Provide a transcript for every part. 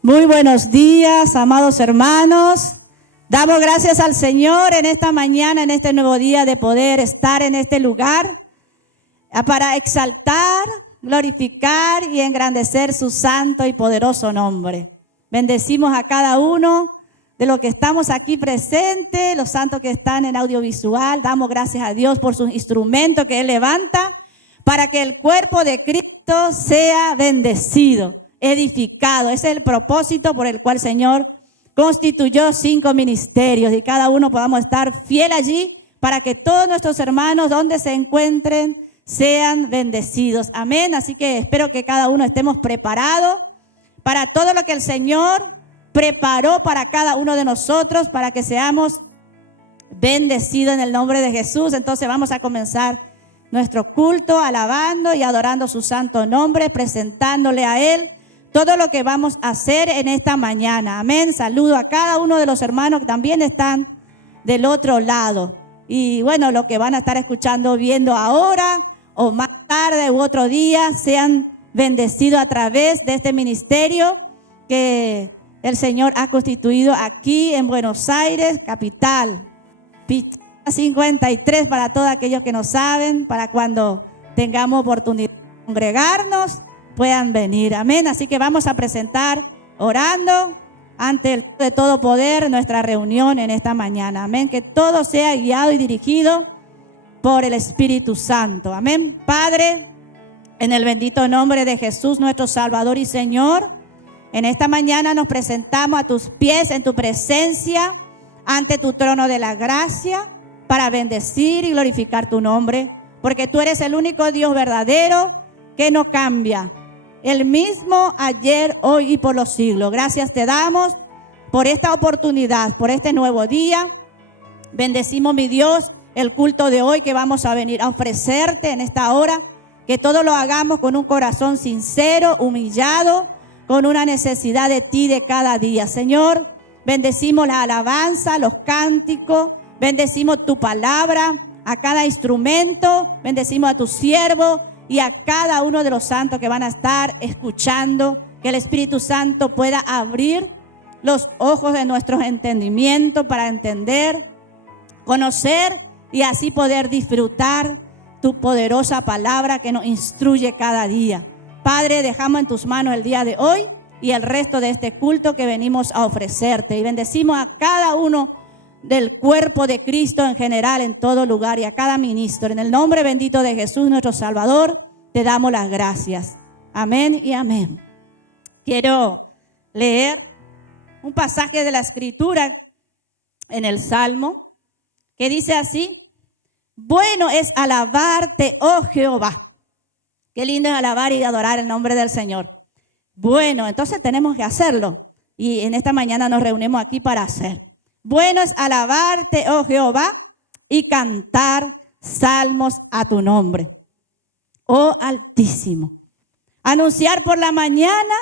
Muy buenos días, amados hermanos. Damos gracias al Señor en esta mañana, en este nuevo día de poder estar en este lugar para exaltar, glorificar y engrandecer su santo y poderoso nombre. Bendecimos a cada uno de los que estamos aquí presentes, los santos que están en audiovisual. Damos gracias a Dios por sus instrumentos que Él levanta para que el cuerpo de Cristo sea bendecido, edificado. Ese es el propósito por el cual el Señor constituyó 5 ministerios y cada uno podamos estar fiel allí para que todos nuestros hermanos donde se encuentren sean bendecidos. Amén. Así que espero que cada uno estemos preparados para todo lo que el Señor preparó para cada uno de nosotros, para que seamos bendecidos en el nombre de Jesús. Entonces vamos a comenzar nuestro culto alabando y adorando su santo nombre, presentándole a Él todo lo que vamos a hacer en esta mañana. Amén. Saludo a cada uno de los hermanos que también están del otro lado. Y bueno, lo que van a estar escuchando, viendo ahora o más tarde u otro día, sean bendecidos a través de este ministerio que el Señor ha constituido aquí en Buenos Aires, capital. 53 para todos aquellos que no saben, para cuando tengamos oportunidad de congregarnos, puedan venir. Amén. Así que vamos a presentar, orando ante el de todo poder, nuestra reunión en esta mañana. Amén. Que todo sea guiado y dirigido por el Espíritu Santo. Amén. Padre, en el bendito nombre de Jesús, nuestro Salvador y Señor, en esta mañana nos presentamos a tus pies, en tu presencia, ante tu trono de la gracia, para bendecir y glorificar tu nombre, porque tú eres el único Dios verdadero que no cambia, el mismo ayer, hoy y por los siglos. Gracias te damos por esta oportunidad, por este nuevo día. Bendecimos, mi Dios, el culto de hoy que vamos a venir a ofrecerte en esta hora, que todo lo hagamos con un corazón sincero, humillado, con una necesidad de ti de cada día. Señor, bendecimos la alabanza, los cánticos, bendecimos tu palabra, a cada instrumento, bendecimos a tu siervo y a cada uno de los santos que van a estar escuchando, que el Espíritu Santo pueda abrir los ojos de nuestros entendimientos para entender, conocer y así poder disfrutar tu poderosa palabra que nos instruye cada día. Padre, dejamos en tus manos el día de hoy y el resto de este culto que venimos a ofrecerte. Y bendecimos a cada uno del cuerpo de Cristo en general, en todo lugar, y a cada ministro. En el nombre bendito de Jesús, nuestro Salvador, te damos las gracias. Amén y amén. Quiero leer un pasaje de la Escritura en el Salmo que dice así: bueno es alabarte, oh Jehová. Qué lindo es alabar y adorar el nombre del Señor. Bueno, entonces tenemos que hacerlo. Y en esta mañana nos reunimos aquí para hacer. Bueno es alabarte, oh Jehová, y cantar salmos a tu nombre, oh Altísimo. Anunciar por la mañana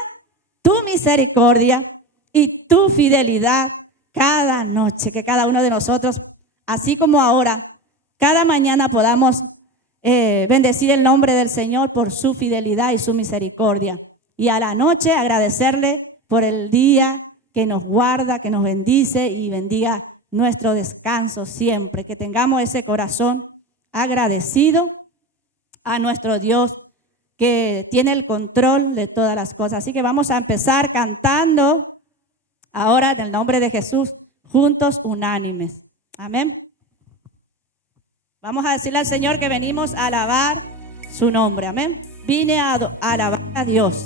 tu misericordia y tu fidelidad cada noche. Que cada uno de nosotros, así como ahora, cada mañana podamos bendecir el nombre del Señor por su fidelidad y su misericordia. Y a la noche agradecerle por el día que nos guarda, que nos bendice y bendiga nuestro descanso siempre. Que tengamos ese corazón agradecido a nuestro Dios que tiene el control de todas las cosas. Así que vamos a empezar cantando ahora en el nombre de Jesús, juntos, unánimes. Amén. Vamos a decirle al Señor que venimos a alabar su nombre. Amén. Vine a alabar a Dios.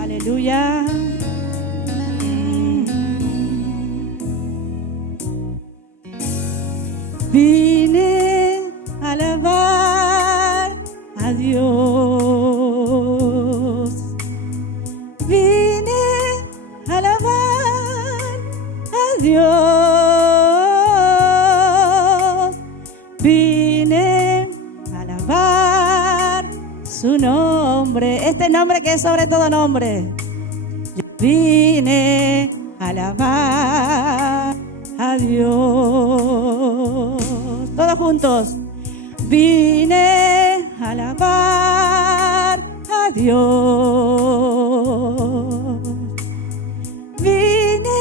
Aleluya. Vine a alabar a Dios. Vine a alabar a Dios. Vine a alabar su nombre. Este nombre que es sobre todo nombre. Yo vine a alabar a Dios. Todos juntos. Vine a alabar a Dios. Dios. Vine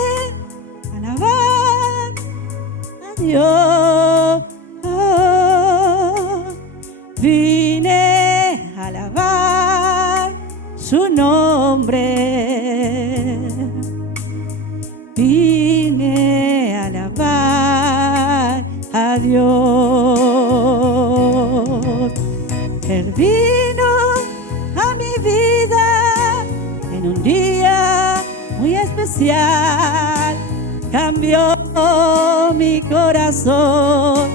a alabar a Dios. Vine a alabar su nombre. Vine a alabar a Dios. Él vino a mi vida en un día muy especial. Cambió mi corazón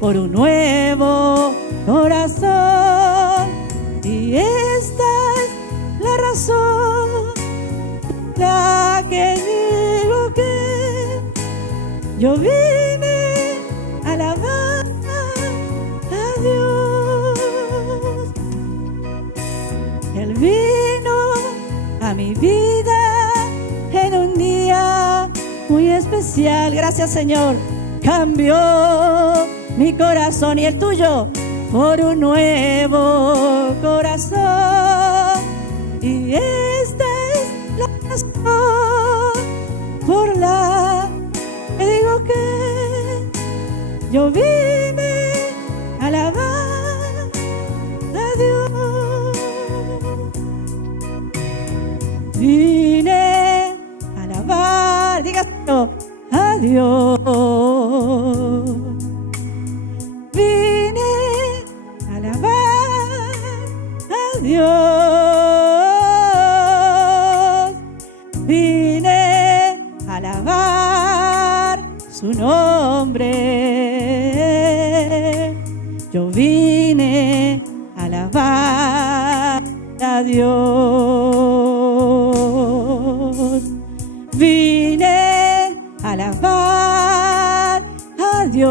por un nuevo corazón. Y esta es la razón la que digo que yo vine a alabar a Dios. Él vino a mi vida en un día muy especial. Gracias, Señor. Cambió mi corazón y el tuyo por un nuevo corazón. Y esta es la razón por la que digo que yo vine a alabar a Dios. Vine a alabar, dígaselo, a Dios. Vine a alabar a Dios. Vine a alabar su nombre. Yo vine a alabar a Dios. Vine a alabar a Dios.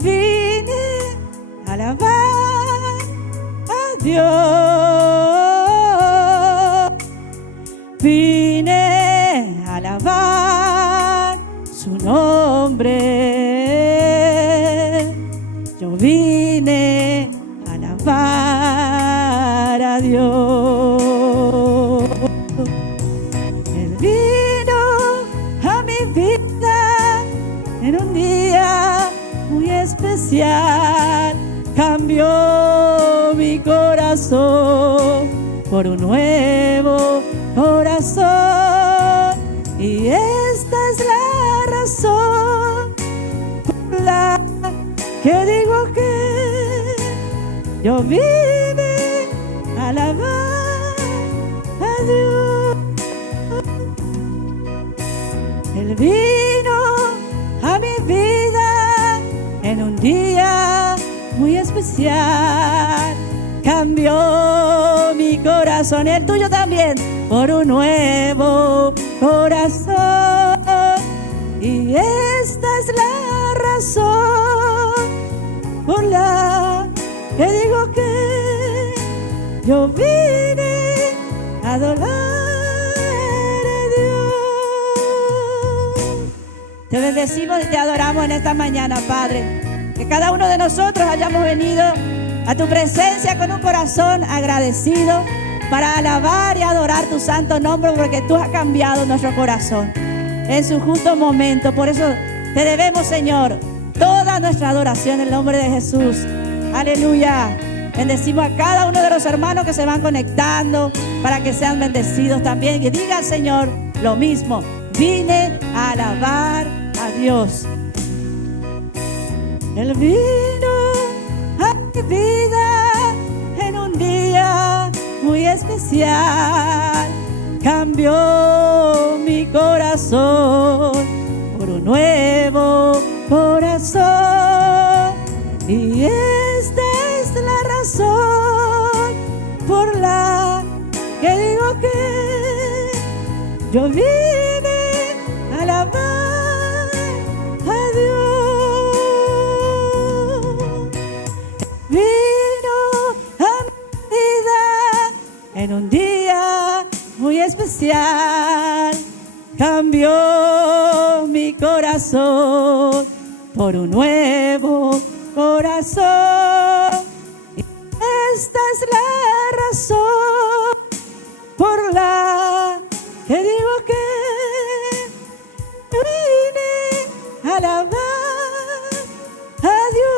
Vine a alabar a Dios. Vine a alabar su nombre. Yo vine a alabar a Dios. Él vino a mi vida en un día muy especial. Cambió mi corazón por un nuevo corazón. Y esta es la razón por la que digo que yo vine a alabar a Dios. Él vino a mi vida en un día muy especial. Cambió mi corazón y el tuyo también por un nuevo corazón. Y esta es la razón por la que digo que yo vine a adorar a Dios. Te bendecimos y te adoramos en esta mañana, Padre. Que cada uno de nosotros hayamos venido a tu presencia con un corazón agradecido para alabar y adorar tu santo nombre, porque tú has cambiado nuestro corazón en su justo momento. Por eso te debemos, Señor, toda nuestra adoración en el nombre de Jesús. Aleluya. Bendecimos a cada uno de los hermanos que se van conectando para que sean bendecidos también. Y diga al Señor lo mismo: vine a alabar a Dios. Él vino a mi vida en un día muy especial. Cambió mi corazón por un nuevo corazón. Y esta es la razón por la que digo que yo vine a alabar a Dios. Vino a mi vida en un día muy especial. Cambió mi corazón por un nuevo corazón. Y esta es la razón por la que digo que vine a alabar a Dios.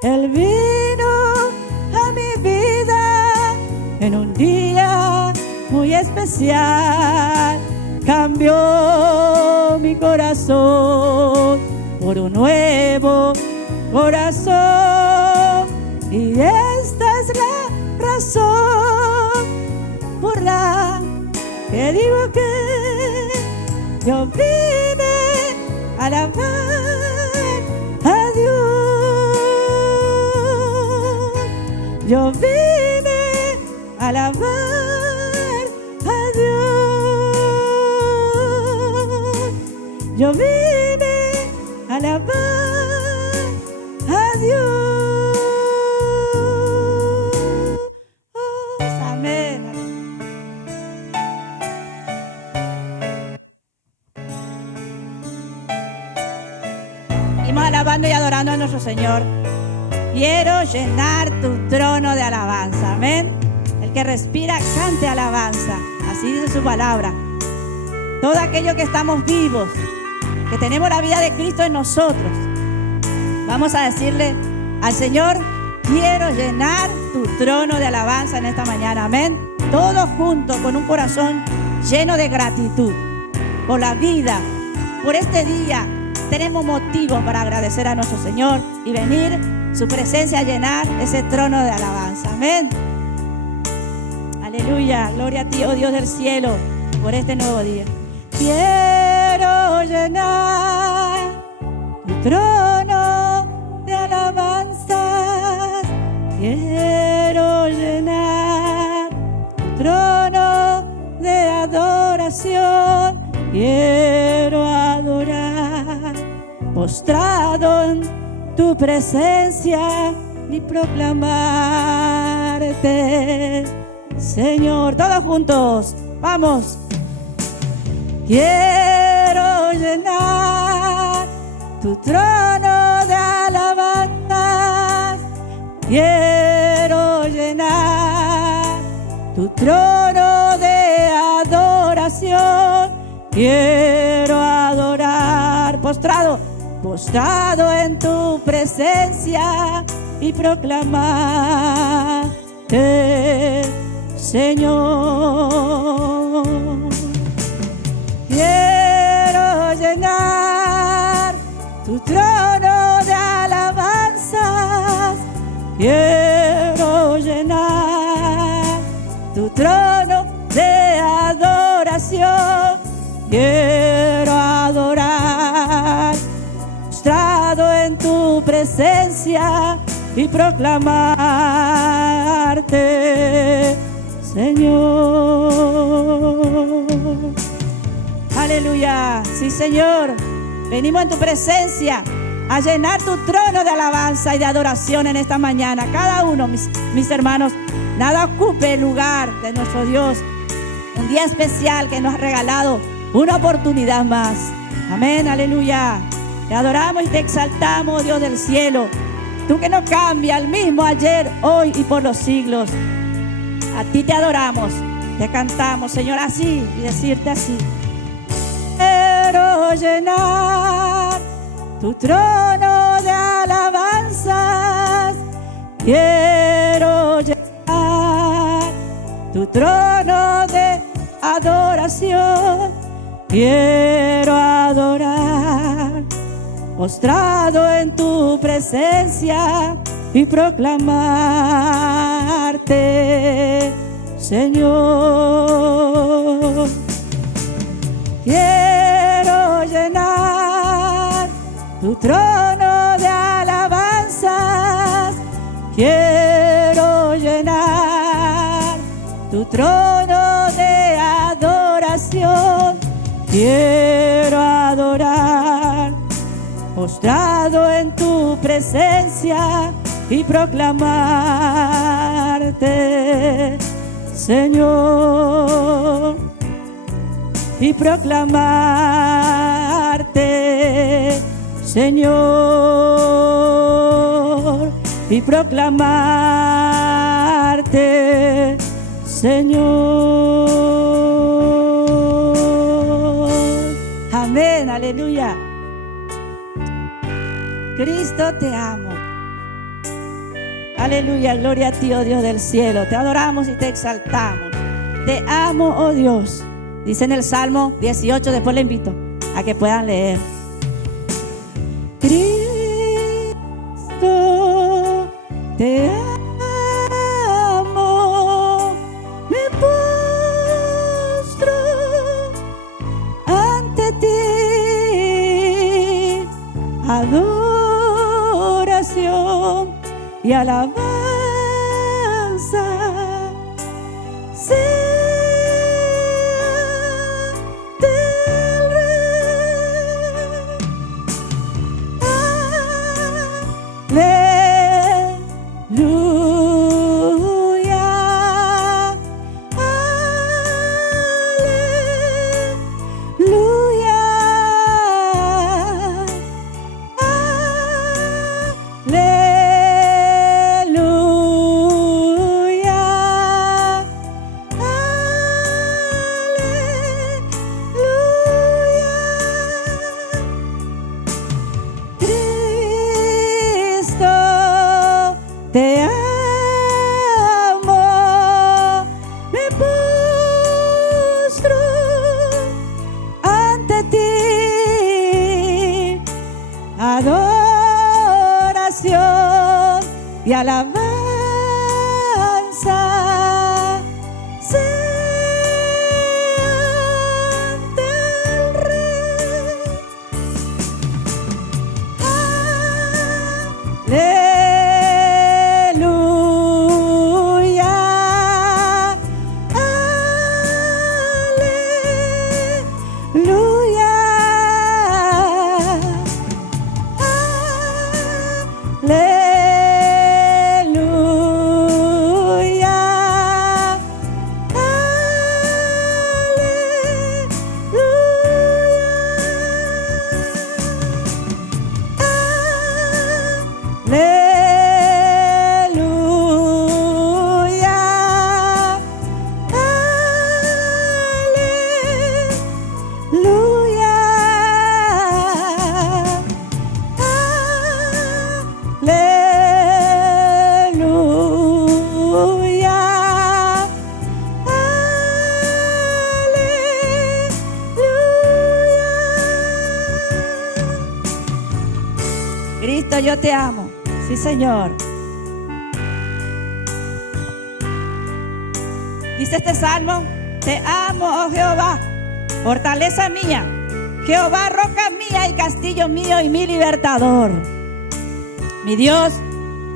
Él vino a mi vida en un día muy especial. Cambió mi corazón por un nuevo corazón. Y esta es la razón por la que digo que yo vine a alabar a Dios. Yo vine a alabar a Dios. Yo vine a alabar a Dios. Amén. Seguimos alabando y adorando a nuestro Señor. Quiero llenar tu trono de alabanza. Amén. El que respira, cante alabanza. Así dice su palabra. Todo aquello que estamos vivos, que tenemos la vida de Cristo en nosotros, vamos a decirle al Señor: quiero llenar tu trono de alabanza en esta mañana. Amén. Todos juntos con un corazón lleno de gratitud por la vida, por este día. Tenemos motivos para agradecer a nuestro Señor y venir su presencia a llenar ese trono de alabanza. Amén. Aleluya. Gloria a ti, oh Dios del cielo, por este nuevo día. Quiero llenar tu trono de alabanzas. Quiero llenar tu trono de adoración. Quiero adorar, postrado en tu presencia y proclamarte, Señor. Todos juntos, vamos. Quiero llenar tu trono de alabanzas. Quiero llenar tu trono de adoración. Quiero adorar, postrado en tu presencia y proclamarte, Señor. Quiero llenar tu trono de alabanzas. Quiero llenar tu trono de adoración. Quiero adorar, postrado en tu presencia y proclamarte, Señor. Aleluya. Sí, Señor. Venimos en tu presencia a llenar tu trono de alabanza y de adoración en esta mañana. Cada uno, mis hermanos, nada ocupe el lugar de nuestro Dios. Un día especial que nos ha regalado una oportunidad más. Amén, aleluya. Te adoramos y te exaltamos, Dios del cielo. Tú que no cambias, el mismo ayer, hoy y por los siglos. A ti te adoramos, te cantamos, Señor, así y decirte así. Quiero llenar tu trono de alabanzas. Quiero llenar tu trono de adoración. Quiero adorar, postrado en tu presencia y proclamarte, Señor. Quiero llenar tu trono de alabanzas. Quiero llenar tu trono de adoración. Quiero adorar, postrado en tu presencia y proclamarte, Señor, y proclamarte, Señor. y proclamarte, Señor. Amén, aleluya. Cristo, te amo. Aleluya, gloria a ti, oh Dios del cielo. Te adoramos y te exaltamos. Te amo, oh Dios. Dice en el Salmo 18, después le invito a que puedan leer. Cristo, te amo, me postro ante ti, adoración y alabanza. Adoración y alabanza sea del Rey. Aleluya, aleluya. Cristo, yo te amo. Sí, Señor. Dice este salmo: te amo, oh Jehová, fortaleza mía, Jehová, roca mía y castillo mío y mi libertador. Mi Dios,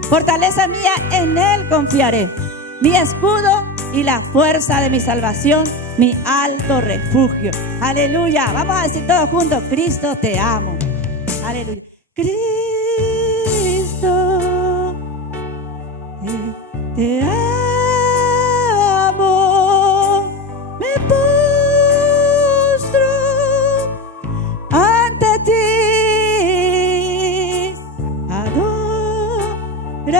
fortaleza mía, en Él confiaré, mi escudo y la fuerza de mi salvación, mi alto refugio. Aleluya. Vamos a decir todos juntos: Cristo, te amo. Aleluya. Cristo, te amo, me postro ante ti,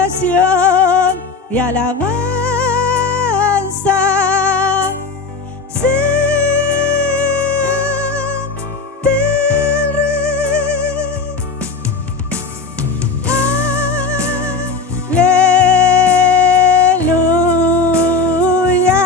adoración y alabanza sea del Rey. Aleluya,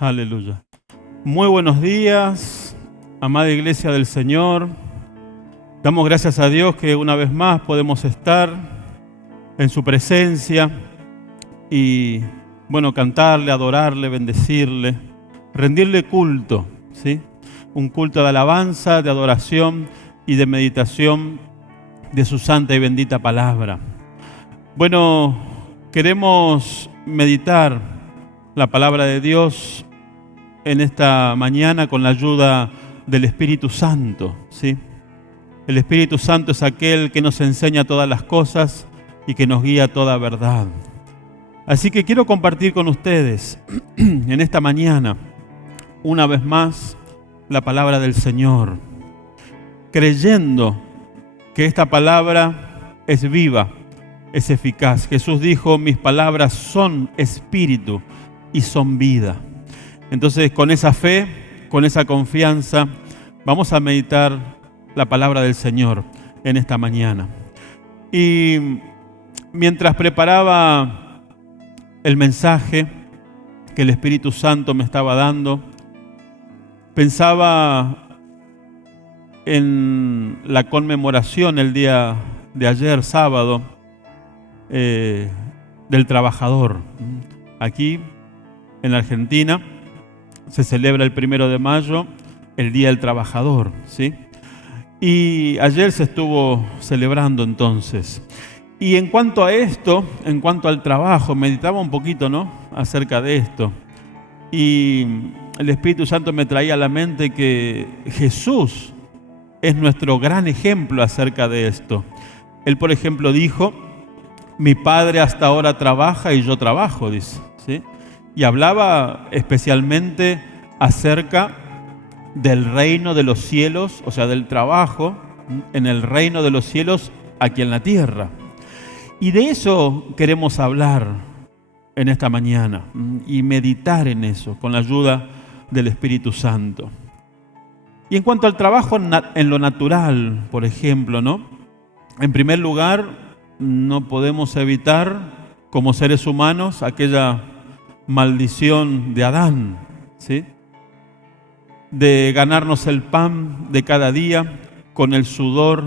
Aleluya. Muy buenos días, amada Iglesia del Señor. Damos gracias a Dios que una vez más podemos estar en su presencia y, cantarle, adorarle, bendecirle, rendirle culto, ¿sí? Un culto de alabanza, de adoración y de meditación de su santa y bendita palabra. Queremos meditar la palabra de Dios en esta mañana con la ayuda del Espíritu Santo, ¿sí? El Espíritu Santo es aquel que nos enseña todas las cosas y que nos guía a toda verdad. Así que quiero compartir con ustedes en esta mañana, una vez más, la palabra del Señor, creyendo que esta palabra es viva, es eficaz. Jesús dijo: mis palabras son espíritu y son vida. Entonces, con esa fe, con esa confianza, vamos a meditar la palabra del Señor en esta mañana. Y mientras preparaba el mensaje que el Espíritu Santo me estaba dando, pensaba en la conmemoración el día de ayer, sábado, del trabajador. Aquí, en Argentina, se celebra el 1 de mayo, el Día del Trabajador, ¿sí? Y ayer se estuvo celebrando entonces. Y en cuanto a esto, en cuanto al trabajo, meditaba un poquito, ¿no?, acerca de esto. Y el Espíritu Santo me traía a la mente que Jesús es nuestro gran ejemplo acerca de esto. Él, por ejemplo, dijo: mi Padre hasta ahora trabaja y yo trabajo, dice, ¿sí? Y hablaba especialmente acerca del reino de los cielos, o sea, del trabajo en el reino de los cielos aquí en la tierra. Y de eso queremos hablar en esta mañana y meditar en eso con la ayuda del Espíritu Santo. Y en cuanto al trabajo en lo natural, por ejemplo, ¿no? En primer lugar, no podemos evitar, como seres humanos, aquella maldición de Adán, ¿sí? De ganarnos el pan de cada día con el sudor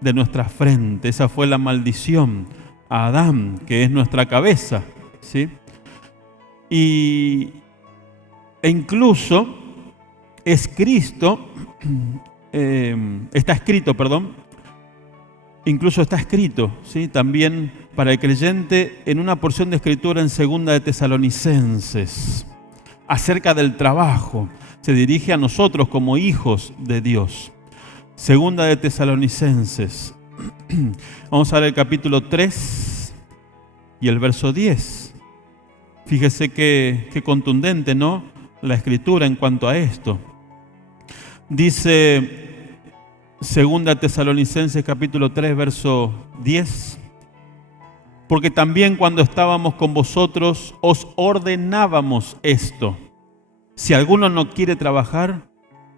de nuestra frente. Esa fue la maldición a Adán, que es nuestra cabeza, ¿sí? E incluso está escrito, ¿sí?, también para el creyente en una porción de escritura en 2 de Tesalonicenses, acerca del trabajo. Se dirige a nosotros como hijos de Dios. 2 de Tesalonicenses. Vamos a ver el capítulo 3 y el verso 10. Fíjese qué contundente, ¿no?, la escritura en cuanto a esto. Dice 2 Tesalonicenses capítulo 3, verso 10. Porque también cuando estábamos con vosotros os ordenábamos esto: si alguno no quiere trabajar,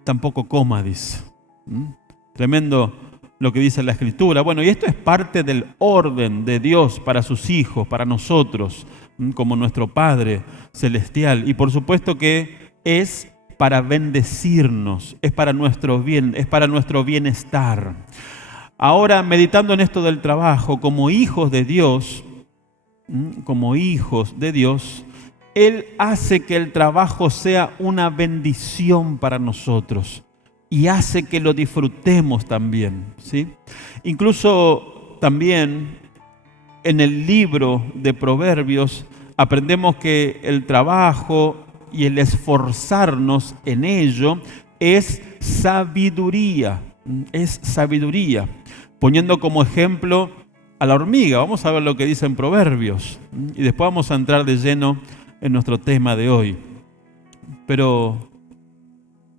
tampoco coma, dice. Tremendo lo que dice la Escritura. Y esto es parte del orden de Dios para sus hijos, para nosotros, como nuestro Padre Celestial. Y por supuesto que es para bendecirnos, es para nuestro bien, es para nuestro bienestar. Ahora, meditando en esto del trabajo, como hijos de Dios, Él hace que el trabajo sea una bendición para nosotros y hace que lo disfrutemos también, ¿sí? Incluso también en el libro de Proverbios aprendemos que el trabajo y el esforzarnos en ello es sabiduría, poniendo como ejemplo a la hormiga. Vamos a ver lo que dice en Proverbios y después vamos a entrar de lleno en nuestro tema de hoy. Pero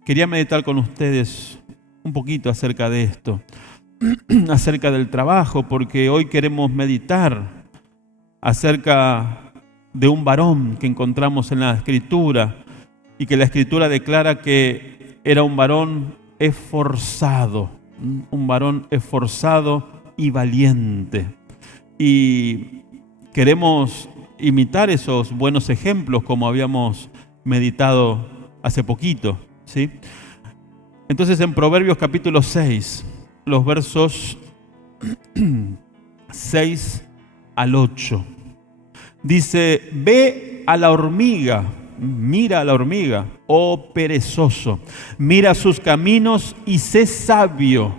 quería meditar con ustedes un poquito acerca de esto, acerca del trabajo, porque hoy queremos meditar acerca de un varón que encontramos en la Escritura y que la Escritura declara que era un varón esforzado y valiente. Y queremos imitar esos buenos ejemplos, como habíamos meditado hace poquito, ¿sí? Entonces en Proverbios capítulo 6, los versos 6 al 8, dice: ve a la hormiga, mira a la hormiga, oh perezoso, mira sus caminos y sé sabio.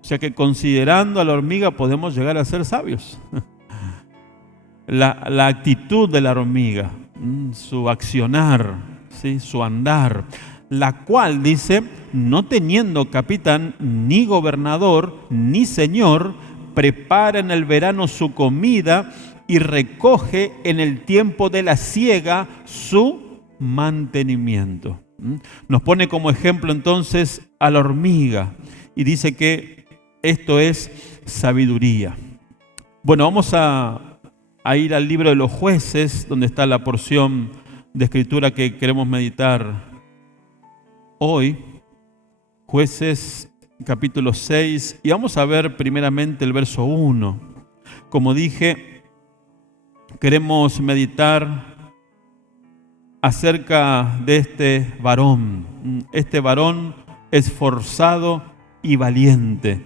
O sea que considerando a la hormiga podemos llegar a ser sabios. La actitud de la hormiga, su accionar, ¿sí? Su andar, la cual dice: no teniendo capitán, ni gobernador, ni señor, prepara en el verano su comida y recoge en el tiempo de la siega su mantenimiento. Nos pone como ejemplo entonces a la hormiga y dice que esto es sabiduría. Bueno, vamos a ir al libro de los Jueces, donde está la porción de escritura que queremos meditar hoy. Jueces capítulo 6, y vamos a ver primeramente el verso 1. Como dije, queremos meditar acerca de este varón esforzado y valiente,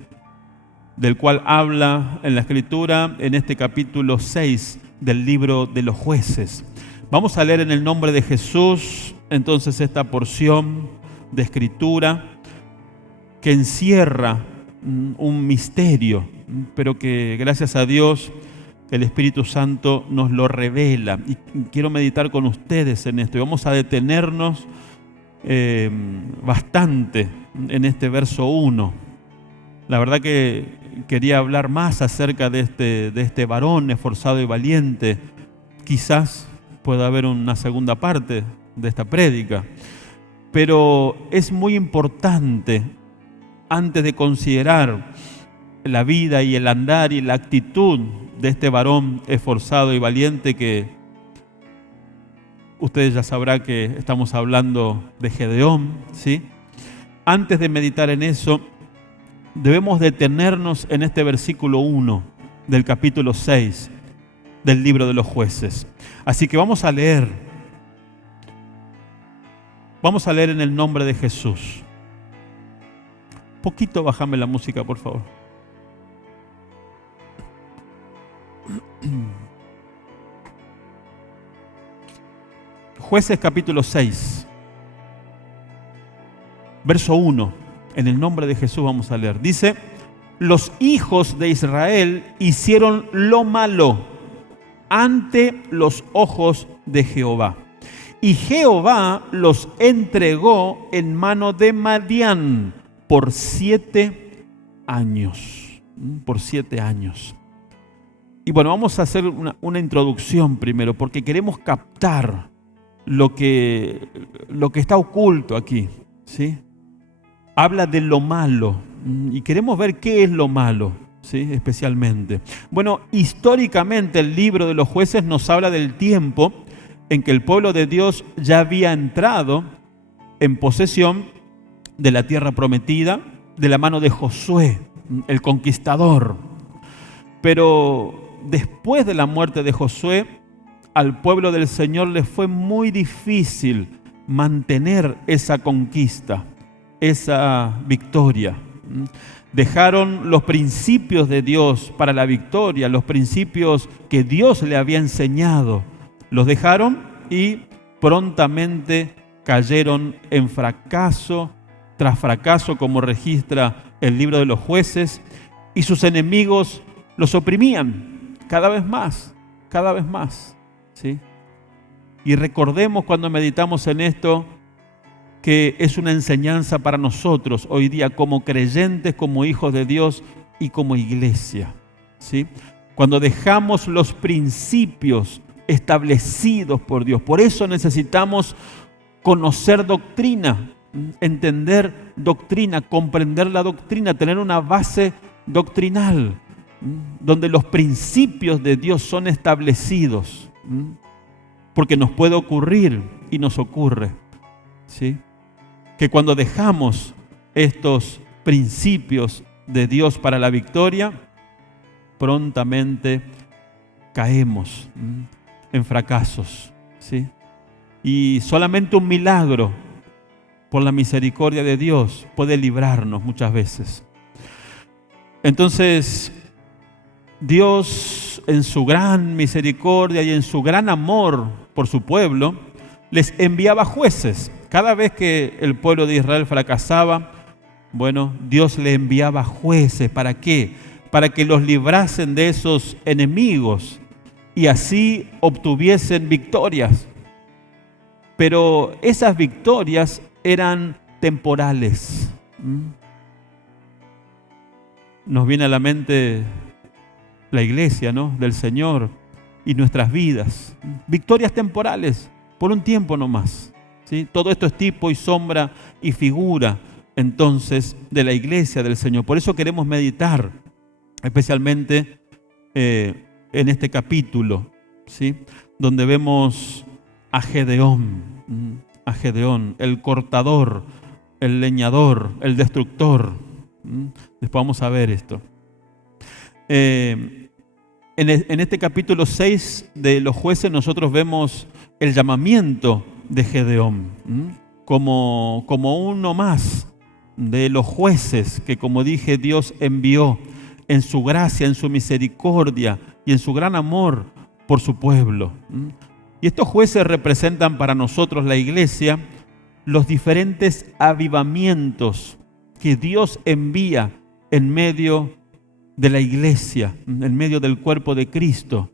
del cual habla en la Escritura en este capítulo 6 del libro de los Jueces. Vamos a leer en el nombre de Jesús entonces esta porción de Escritura que encierra un misterio, pero que gracias a Dios el Espíritu Santo nos lo revela. Y quiero meditar con ustedes en esto. Y vamos a detenernos bastante en este verso 1. La verdad que quería hablar más acerca de este varón esforzado y valiente. Quizás pueda haber una segunda parte de esta prédica. Pero es muy importante, antes de considerar la vida y el andar y la actitud de este varón esforzado y valiente, que ustedes ya sabrán que estamos hablando de Gedeón, ¿sí? Antes de meditar en eso, debemos detenernos en este versículo 1 del capítulo 6 del libro de los Jueces. Así que vamos a leer en el nombre de Jesús. Poquito bájame la música, por favor. Jueces capítulo 6, verso 1. En el nombre de Jesús vamos a leer. Dice: los hijos de Israel hicieron lo malo ante los ojos de Jehová, y Jehová los entregó en mano de Madián por 7 años. Por 7 años. Y bueno, vamos a hacer una introducción primero, porque queremos captar lo que está oculto aquí, ¿sí? Habla de lo malo y queremos ver qué es lo malo, ¿sí? Especialmente. Bueno, históricamente el libro de los Jueces nos habla del tiempo en que el pueblo de Dios ya había entrado en posesión de la tierra prometida de la mano de Josué, el conquistador. Pero después de la muerte de Josué, al pueblo del Señor les fue muy difícil mantener esa conquista, esa victoria. Dejaron los principios de Dios para la victoria, los principios que Dios le había enseñado. Los dejaron y prontamente cayeron en fracaso tras fracaso, como registra el libro de los Jueces, y sus enemigos los oprimían cada vez más, ¿sí? Y recordemos cuando meditamos en esto que es una enseñanza para nosotros hoy día como creyentes, como hijos de Dios y como iglesia, ¿sí? Cuando dejamos los principios establecidos por Dios. Por eso necesitamos conocer doctrina, entender doctrina, comprender la doctrina, tener una base doctrinal donde los principios de Dios son establecidos, porque nos puede ocurrir y nos ocurre, ¿sí? Que cuando dejamos estos principios de Dios para la victoria, prontamente caemos en fracasos, ¿sí? Y solamente un milagro, por la misericordia de Dios, puede librarnos muchas veces. Entonces, Dios, en su gran misericordia y en su gran amor por su pueblo, les enviaba jueces. Cada vez que el pueblo de Israel fracasaba, bueno, Dios le enviaba jueces. ¿Para qué? Para que los librasen de esos enemigos y así obtuviesen victorias. Pero esas victorias eran temporales. Nos viene a la mente la iglesia, ¿no?, del Señor y nuestras vidas. Victorias temporales, por un tiempo nomás, ¿sí? Todo esto es tipo y sombra y figura, entonces, de la iglesia del Señor. Por eso queremos meditar, especialmente en este capítulo, ¿sí?, donde vemos a Gedeón, el cortador, el leñador, el destructor. Después vamos a ver esto. En este capítulo 6 de los jueces nosotros vemos el llamamiento de Gedeón como uno más de los jueces que, como dije, Dios envió en su gracia, en su misericordia y en su gran amor por su pueblo. Y estos jueces representan para nosotros, la iglesia, los diferentes avivamientos que Dios envía en medio de la iglesia, en medio del cuerpo de Cristo,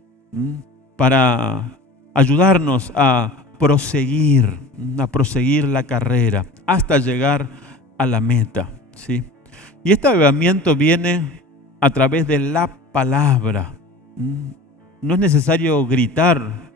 para ayudarnos a proseguir la carrera hasta llegar a la meta, ¿sí? Y este avivamiento viene a través de la palabra. No es necesario gritar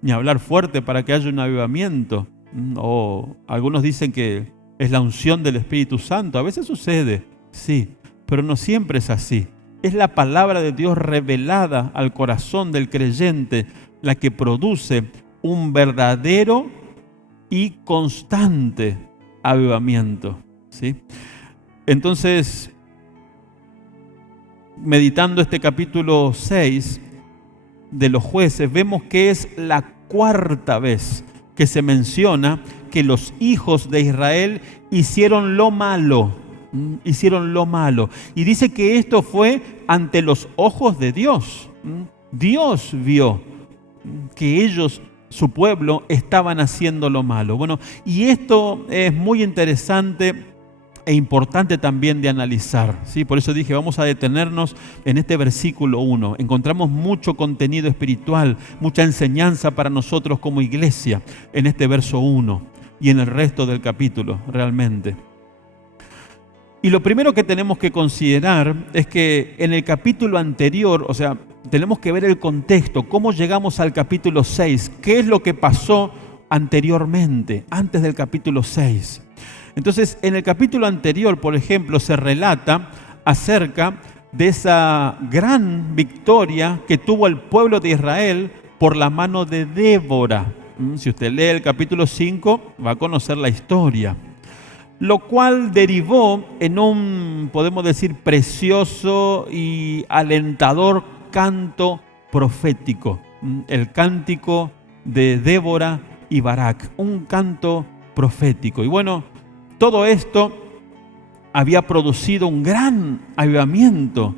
ni hablar fuerte para que haya un avivamiento. O algunos dicen que es la unción del Espíritu Santo. A veces sucede, sí, pero no siempre es así. Es la palabra de Dios revelada al corazón del creyente la que produce un verdadero y constante avivamiento, ¿sí? Entonces, meditando este capítulo 6 de los jueces, vemos que es la cuarta vez que se menciona que los hijos de Israel hicieron lo malo. Y dice que esto fue ante los ojos de Dios. Dios vio que ellos, su pueblo, estaban haciendo lo malo. Bueno, y esto es muy interesante e importante también de analizar, ¿sí? Por eso dije, vamos a detenernos en este versículo 1. Encontramos mucho contenido espiritual, mucha enseñanza para nosotros como iglesia en este verso 1 y en el resto del capítulo, realmente. Y lo primero que tenemos que considerar es que en el capítulo anterior, o sea, tenemos que ver el contexto, cómo llegamos al capítulo 6, qué es lo que pasó anteriormente, antes del capítulo 6. Entonces, en el capítulo anterior, por ejemplo, se relata acerca de esa gran victoria que tuvo el pueblo de Israel por la mano de Débora. Si usted lee el capítulo 5, va a conocer la historia. Lo cual derivó en un, podemos decir, precioso y alentador canto profético. El cántico de Débora y Barak. Un canto profético. Y bueno, todo esto había producido un gran avivamiento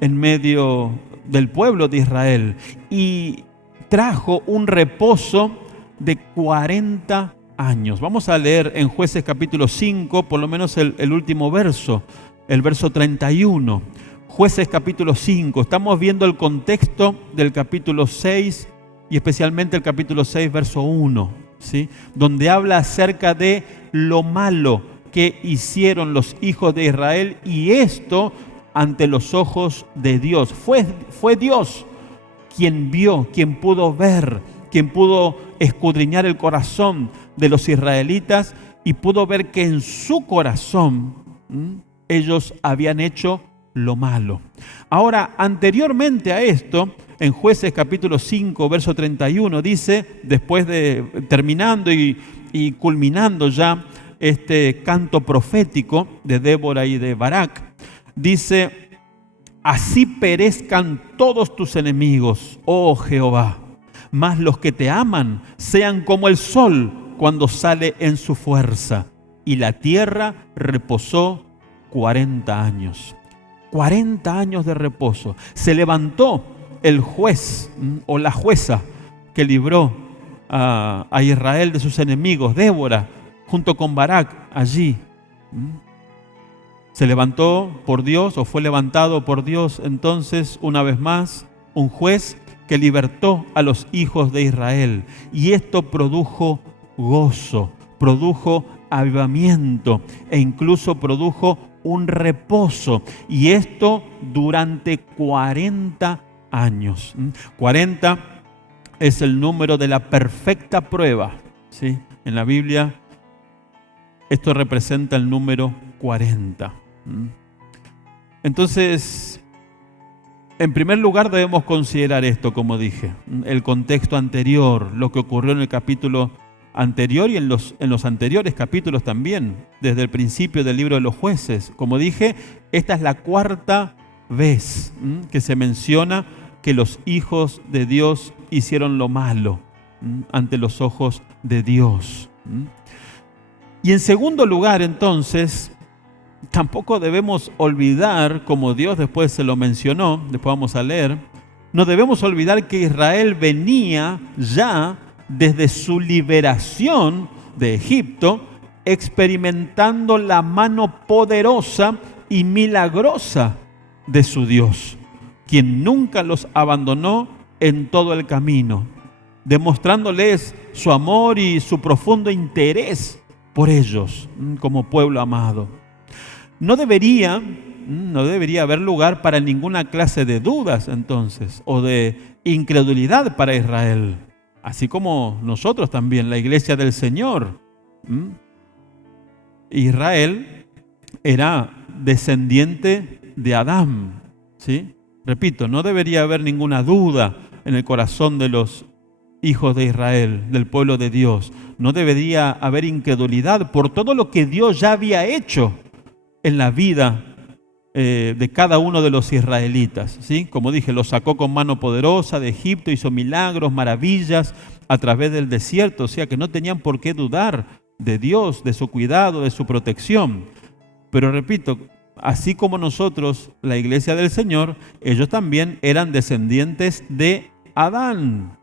en medio del pueblo de Israel y trajo un reposo de 40 años. Vamos a leer en Jueces capítulo 5, por lo menos el último verso, el verso 31. Jueces capítulo 5. Estamos viendo el contexto del capítulo 6 y especialmente el capítulo 6, verso 1, ¿sí? Donde habla acerca de lo malo que hicieron los hijos de Israel y esto ante los ojos de Dios. Fue Dios quien vio, quien pudo ver, quien pudo escudriñar el corazón de los israelitas y pudo ver que en su corazón ellos habían hecho lo malo. Ahora, anteriormente a esto, en Jueces capítulo 5, verso 31, dice, después de terminando y culminando ya este canto profético de Débora y de Barak, dice: así perezcan todos tus enemigos, oh Jehová, mas los que te aman sean como el sol cuando sale en su fuerza. Y la tierra reposó 40 años. 40 años de reposo. Se levantó el juez o la jueza que libró a Israel de sus enemigos, Débora, junto con Barak allí. Se levantó por Dios, o fue levantado por Dios entonces una vez más un juez que libertó a los hijos de Israel. Y esto produjo gozo, produjo avivamiento e incluso produjo un reposo. Y esto durante 40 años. 40 es el número de la perfecta prueba, ¿sí? En la Biblia esto representa el número 40. Entonces, en primer lugar debemos considerar esto, como dije, el contexto anterior, lo que ocurrió en el capítulo anterior y en los anteriores capítulos también, desde el principio del libro de los jueces. Como dije, esta es la cuarta vez que se menciona que los hijos de Dios hicieron lo malo ante los ojos de Dios. Y en segundo lugar, entonces, tampoco debemos olvidar, como Dios después se lo mencionó, después vamos a leer, no debemos olvidar que Israel venía ya desde su liberación de Egipto, experimentando la mano poderosa y milagrosa de su Dios, quien nunca los abandonó en todo el camino, demostrándoles su amor y su profundo interés por ellos como pueblo amado. No debería haber lugar para ninguna clase de dudas entonces, o de incredulidad para Israel, así como nosotros también, la iglesia del Señor. Israel era descendiente de Adán, ¿sí? Repito, no debería haber ninguna duda en el corazón de los hijos de Israel, del pueblo de Dios. No debería haber incredulidad por todo lo que Dios ya había hecho en la vida de cada uno de los israelitas, ¿sí? Como dije, los sacó con mano poderosa de Egipto, hizo milagros, maravillas a través del desierto, o sea que no tenían por qué dudar de Dios, de su cuidado, de su protección. Pero repito, así como nosotros, la iglesia del Señor, ellos también eran descendientes de Adán,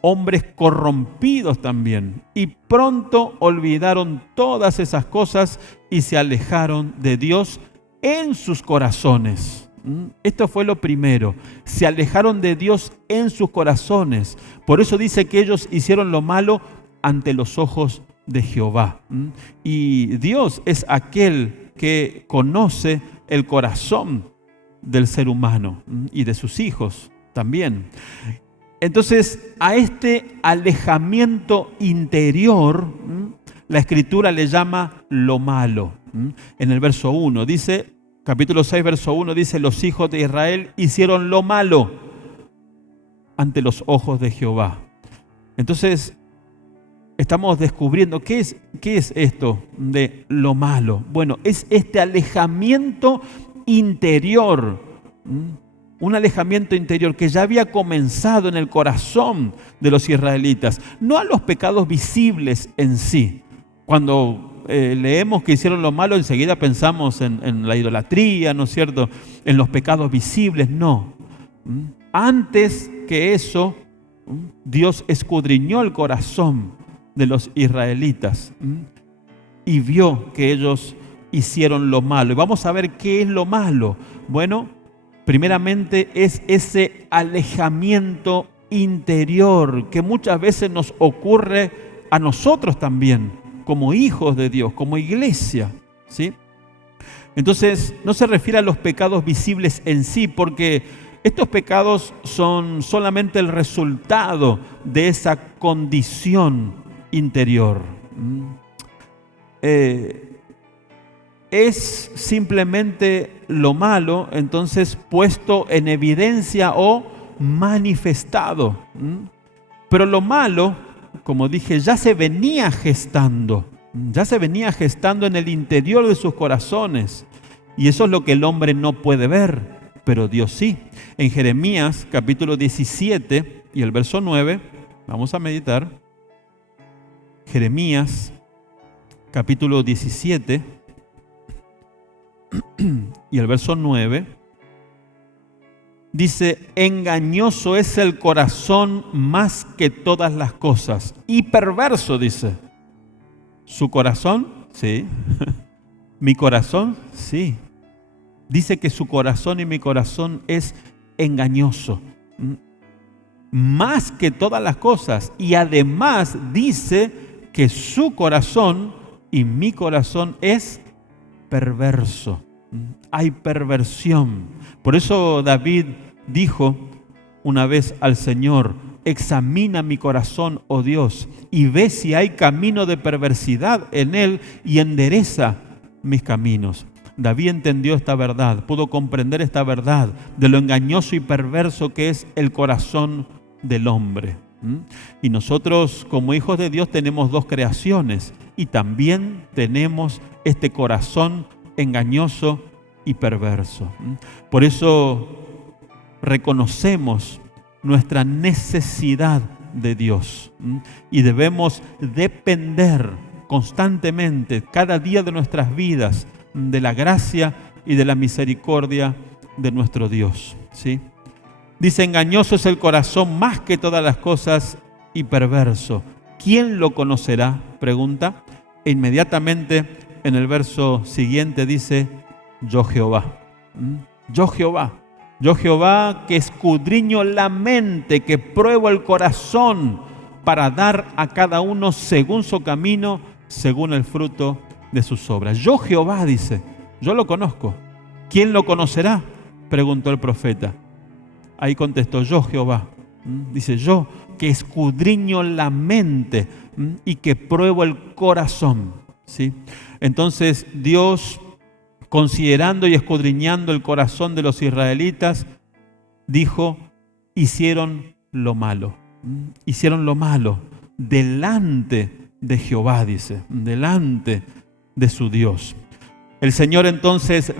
hombres corrompidos también, y pronto olvidaron todas esas cosas y se alejaron de Dios en sus corazones. Esto fue lo primero, se alejaron de Dios en sus corazones. Por eso dice que ellos hicieron lo malo ante los ojos de Jehová. Y Dios es aquel que conoce el corazón del ser humano y de sus hijos también. Entonces, a este alejamiento interior, la Escritura le llama lo malo. En el verso 1 dice, capítulo 6, verso 1 dice, los hijos de Israel hicieron lo malo ante los ojos de Jehová. Entonces, estamos descubriendo qué es esto de lo malo. Bueno, es este alejamiento interior, un alejamiento interior que ya había comenzado en el corazón de los israelitas, no a los pecados visibles en sí. Cuando leemos que hicieron lo malo, enseguida pensamos en la idolatría, ¿no es cierto?, en los pecados visibles, no. Antes que eso, Dios escudriñó el corazón de los israelitas y vio que ellos hicieron lo malo. Y vamos a ver qué es lo malo. Bueno, primeramente es ese alejamiento interior que muchas veces nos ocurre a nosotros también, como hijos de Dios, como iglesia, ¿sí? Entonces, no se refiere a los pecados visibles en sí, porque estos pecados son solamente el resultado de esa condición interior. Es simplemente lo malo, entonces, puesto en evidencia o manifestado. Pero lo malo, como dije, ya se venía gestando en el interior de sus corazones. Y eso es lo que el hombre no puede ver, pero Dios sí. En Jeremías capítulo 17, y el verso 9, vamos a meditar. Jeremías, capítulo 17, y el verso 9, dice: engañoso es el corazón más que todas las cosas, y perverso, dice. ¿Su corazón? Sí. ¿Mi corazón? Sí. Dice que su corazón y mi corazón es engañoso. Más que todas las cosas. Y además dice que su corazón y mi corazón es perverso. Hay perversión. Por eso David dijo una vez al Señor: examina mi corazón, oh Dios, y ve si hay camino de perversidad en él y endereza mis caminos. David entendió esta verdad, pudo comprender esta verdad de lo engañoso y perverso que es el corazón del hombre. Y nosotros, como hijos de Dios, tenemos dos creaciones y también tenemos este corazón engañoso y perverso. Por eso reconocemos nuestra necesidad de Dios y debemos depender constantemente, cada día de nuestras vidas, de la gracia y de la misericordia de nuestro Dios, ¿sí? Dice: engañoso es el corazón más que todas las cosas y perverso. ¿Quién lo conocerá? Pregunta. E inmediatamente en el verso siguiente dice: yo Jehová. Yo Jehová. Yo Jehová, que escudriño la mente, que pruebo el corazón para dar a cada uno según su camino, según el fruto de sus obras. Yo Jehová, dice, yo lo conozco. ¿Quién lo conocerá?, preguntó el profeta. Ahí contestó: yo Jehová. Dice: yo que escudriño la mente y que pruebo el corazón, ¿sí? Entonces Dios, considerando y escudriñando el corazón de los israelitas, dijo: hicieron lo malo. Hicieron lo malo delante de Jehová, dice, delante de su Dios. El Señor entonces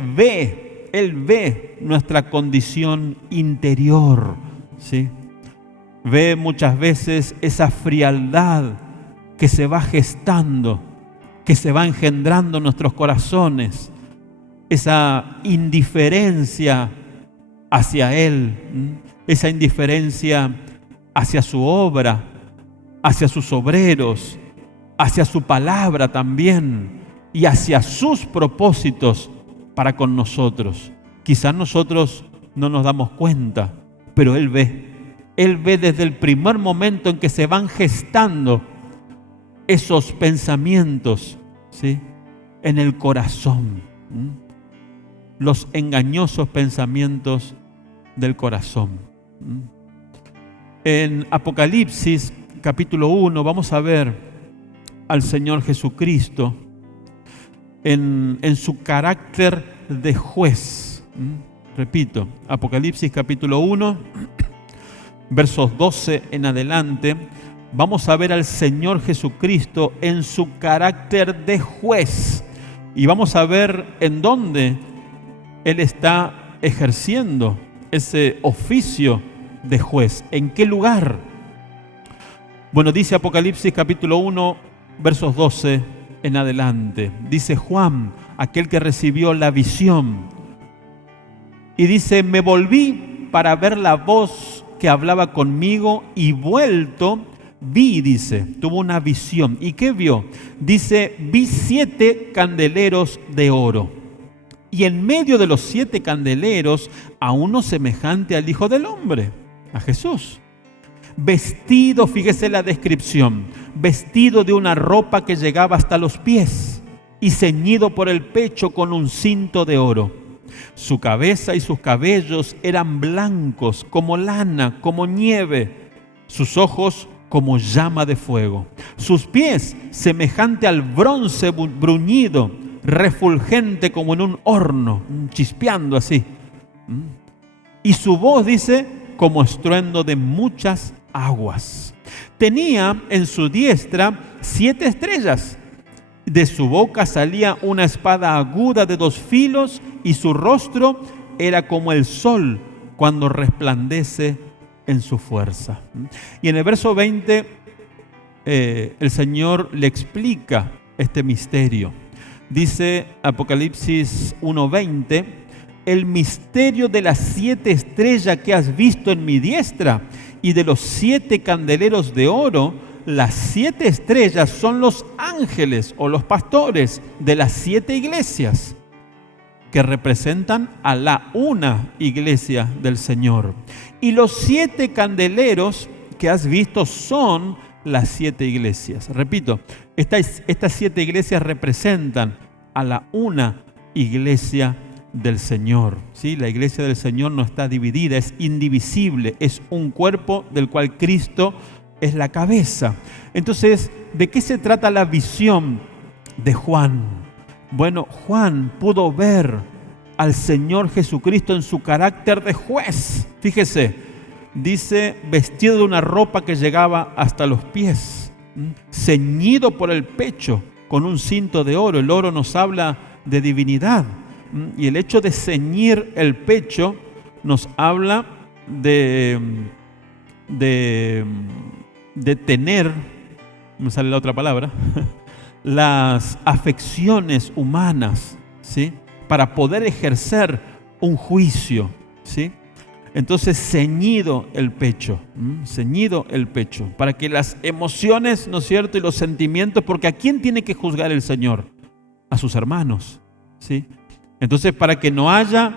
Él ve nuestra condición interior, ¿sí? Ve muchas veces esa frialdad que se va gestando, que se va engendrando en nuestros corazones, esa indiferencia hacia Él, esa indiferencia hacia su obra, hacia sus obreros, hacia su palabra también y hacia sus propósitos para con nosotros. Quizás nosotros no nos damos cuenta, pero Él ve. Él ve desde el primer momento en que se van gestando esos pensamientos, ¿sí?, en el corazón. Los engañosos pensamientos del corazón. En Apocalipsis capítulo 1 vamos a ver al Señor Jesucristo en su carácter de juez. Repito, Apocalipsis capítulo 1, versos 12 en adelante, vamos a ver al Señor Jesucristo en su carácter de juez. Y vamos a ver en dónde Él está ejerciendo ese oficio de juez. ¿En qué lugar? Bueno, dice Apocalipsis capítulo 1, versos 12 en adelante. Dice Juan, aquel que recibió la visión. Y dice: me volví para ver la voz que hablaba conmigo y vuelto vi, dice, tuvo una visión. ¿Y qué vio? Dice: vi 7 candeleros de oro. Y en medio de los 7 candeleros a uno semejante al Hijo del Hombre, a Jesús. Vestido, fíjese la descripción, vestido de una ropa que llegaba hasta los pies y ceñido por el pecho con un cinto de oro. Su cabeza y sus cabellos eran blancos como lana, como nieve. Sus ojos como llama de fuego. Sus pies semejante al bronce bruñido, refulgente como en un horno, chispeando así. Y su voz, dice, como estruendo de muchas aguas. Tenía en su diestra 7 estrellas. De su boca salía una espada aguda de 2 filos y su rostro era como el sol cuando resplandece en su fuerza. Y en el verso 20, el Señor le explica este misterio. Dice Apocalipsis 1:20, el misterio de las 7 estrellas que has visto en mi diestra y de los 7 candeleros de oro. Las 7 estrellas son los ángeles o los pastores de las 7 iglesias que representan a la una iglesia del Señor. Y los 7 candeleros que has visto son las 7 iglesias. Repito, estas 7 iglesias representan a la una iglesia del Señor. ¿Sí? La iglesia del Señor no está dividida, es indivisible, es un cuerpo del cual Cristo es la cabeza. Entonces, ¿de qué se trata la visión de Juan? Bueno, Juan pudo ver al Señor Jesucristo en su carácter de juez. Fíjese, dice, vestido de una ropa que llegaba hasta los pies, ceñido por el pecho con un cinto de oro. El oro nos habla de divinidad. Y el hecho de ceñir el pecho nos habla de tener, me sale la otra palabra, las afecciones humanas, ¿sí? Para poder ejercer un juicio, ¿sí? Entonces, ceñido el pecho, para que las emociones, ¿no es cierto?, y los sentimientos, porque ¿a quién tiene que juzgar el Señor? A sus hermanos, ¿sí? Entonces, para que no haya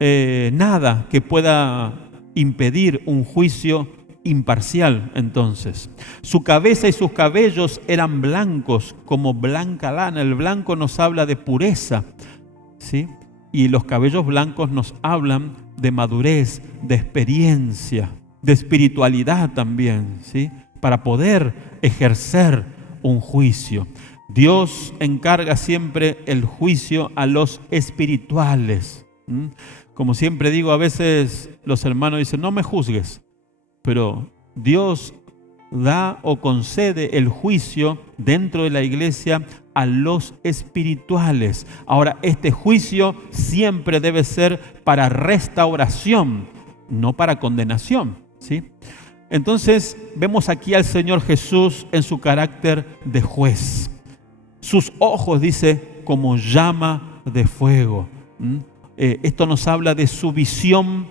nada que pueda impedir un juicio imparcial, entonces. Su cabeza y sus cabellos eran blancos como blanca lana. El blanco nos habla de pureza, ¿sí? Y los cabellos blancos nos hablan de madurez, de experiencia, de espiritualidad también, ¿sí? Para poder ejercer un juicio. Dios encarga siempre el juicio a los espirituales. Como siempre digo, a veces los hermanos dicen, no me juzgues. Pero Dios da o concede el juicio dentro de la iglesia a los espirituales. Ahora, este juicio siempre debe ser para restauración, no para condenación, ¿sí? Entonces, vemos aquí al Señor Jesús en su carácter de juez. Sus ojos, dice, como llama de fuego. Esto nos habla de su visión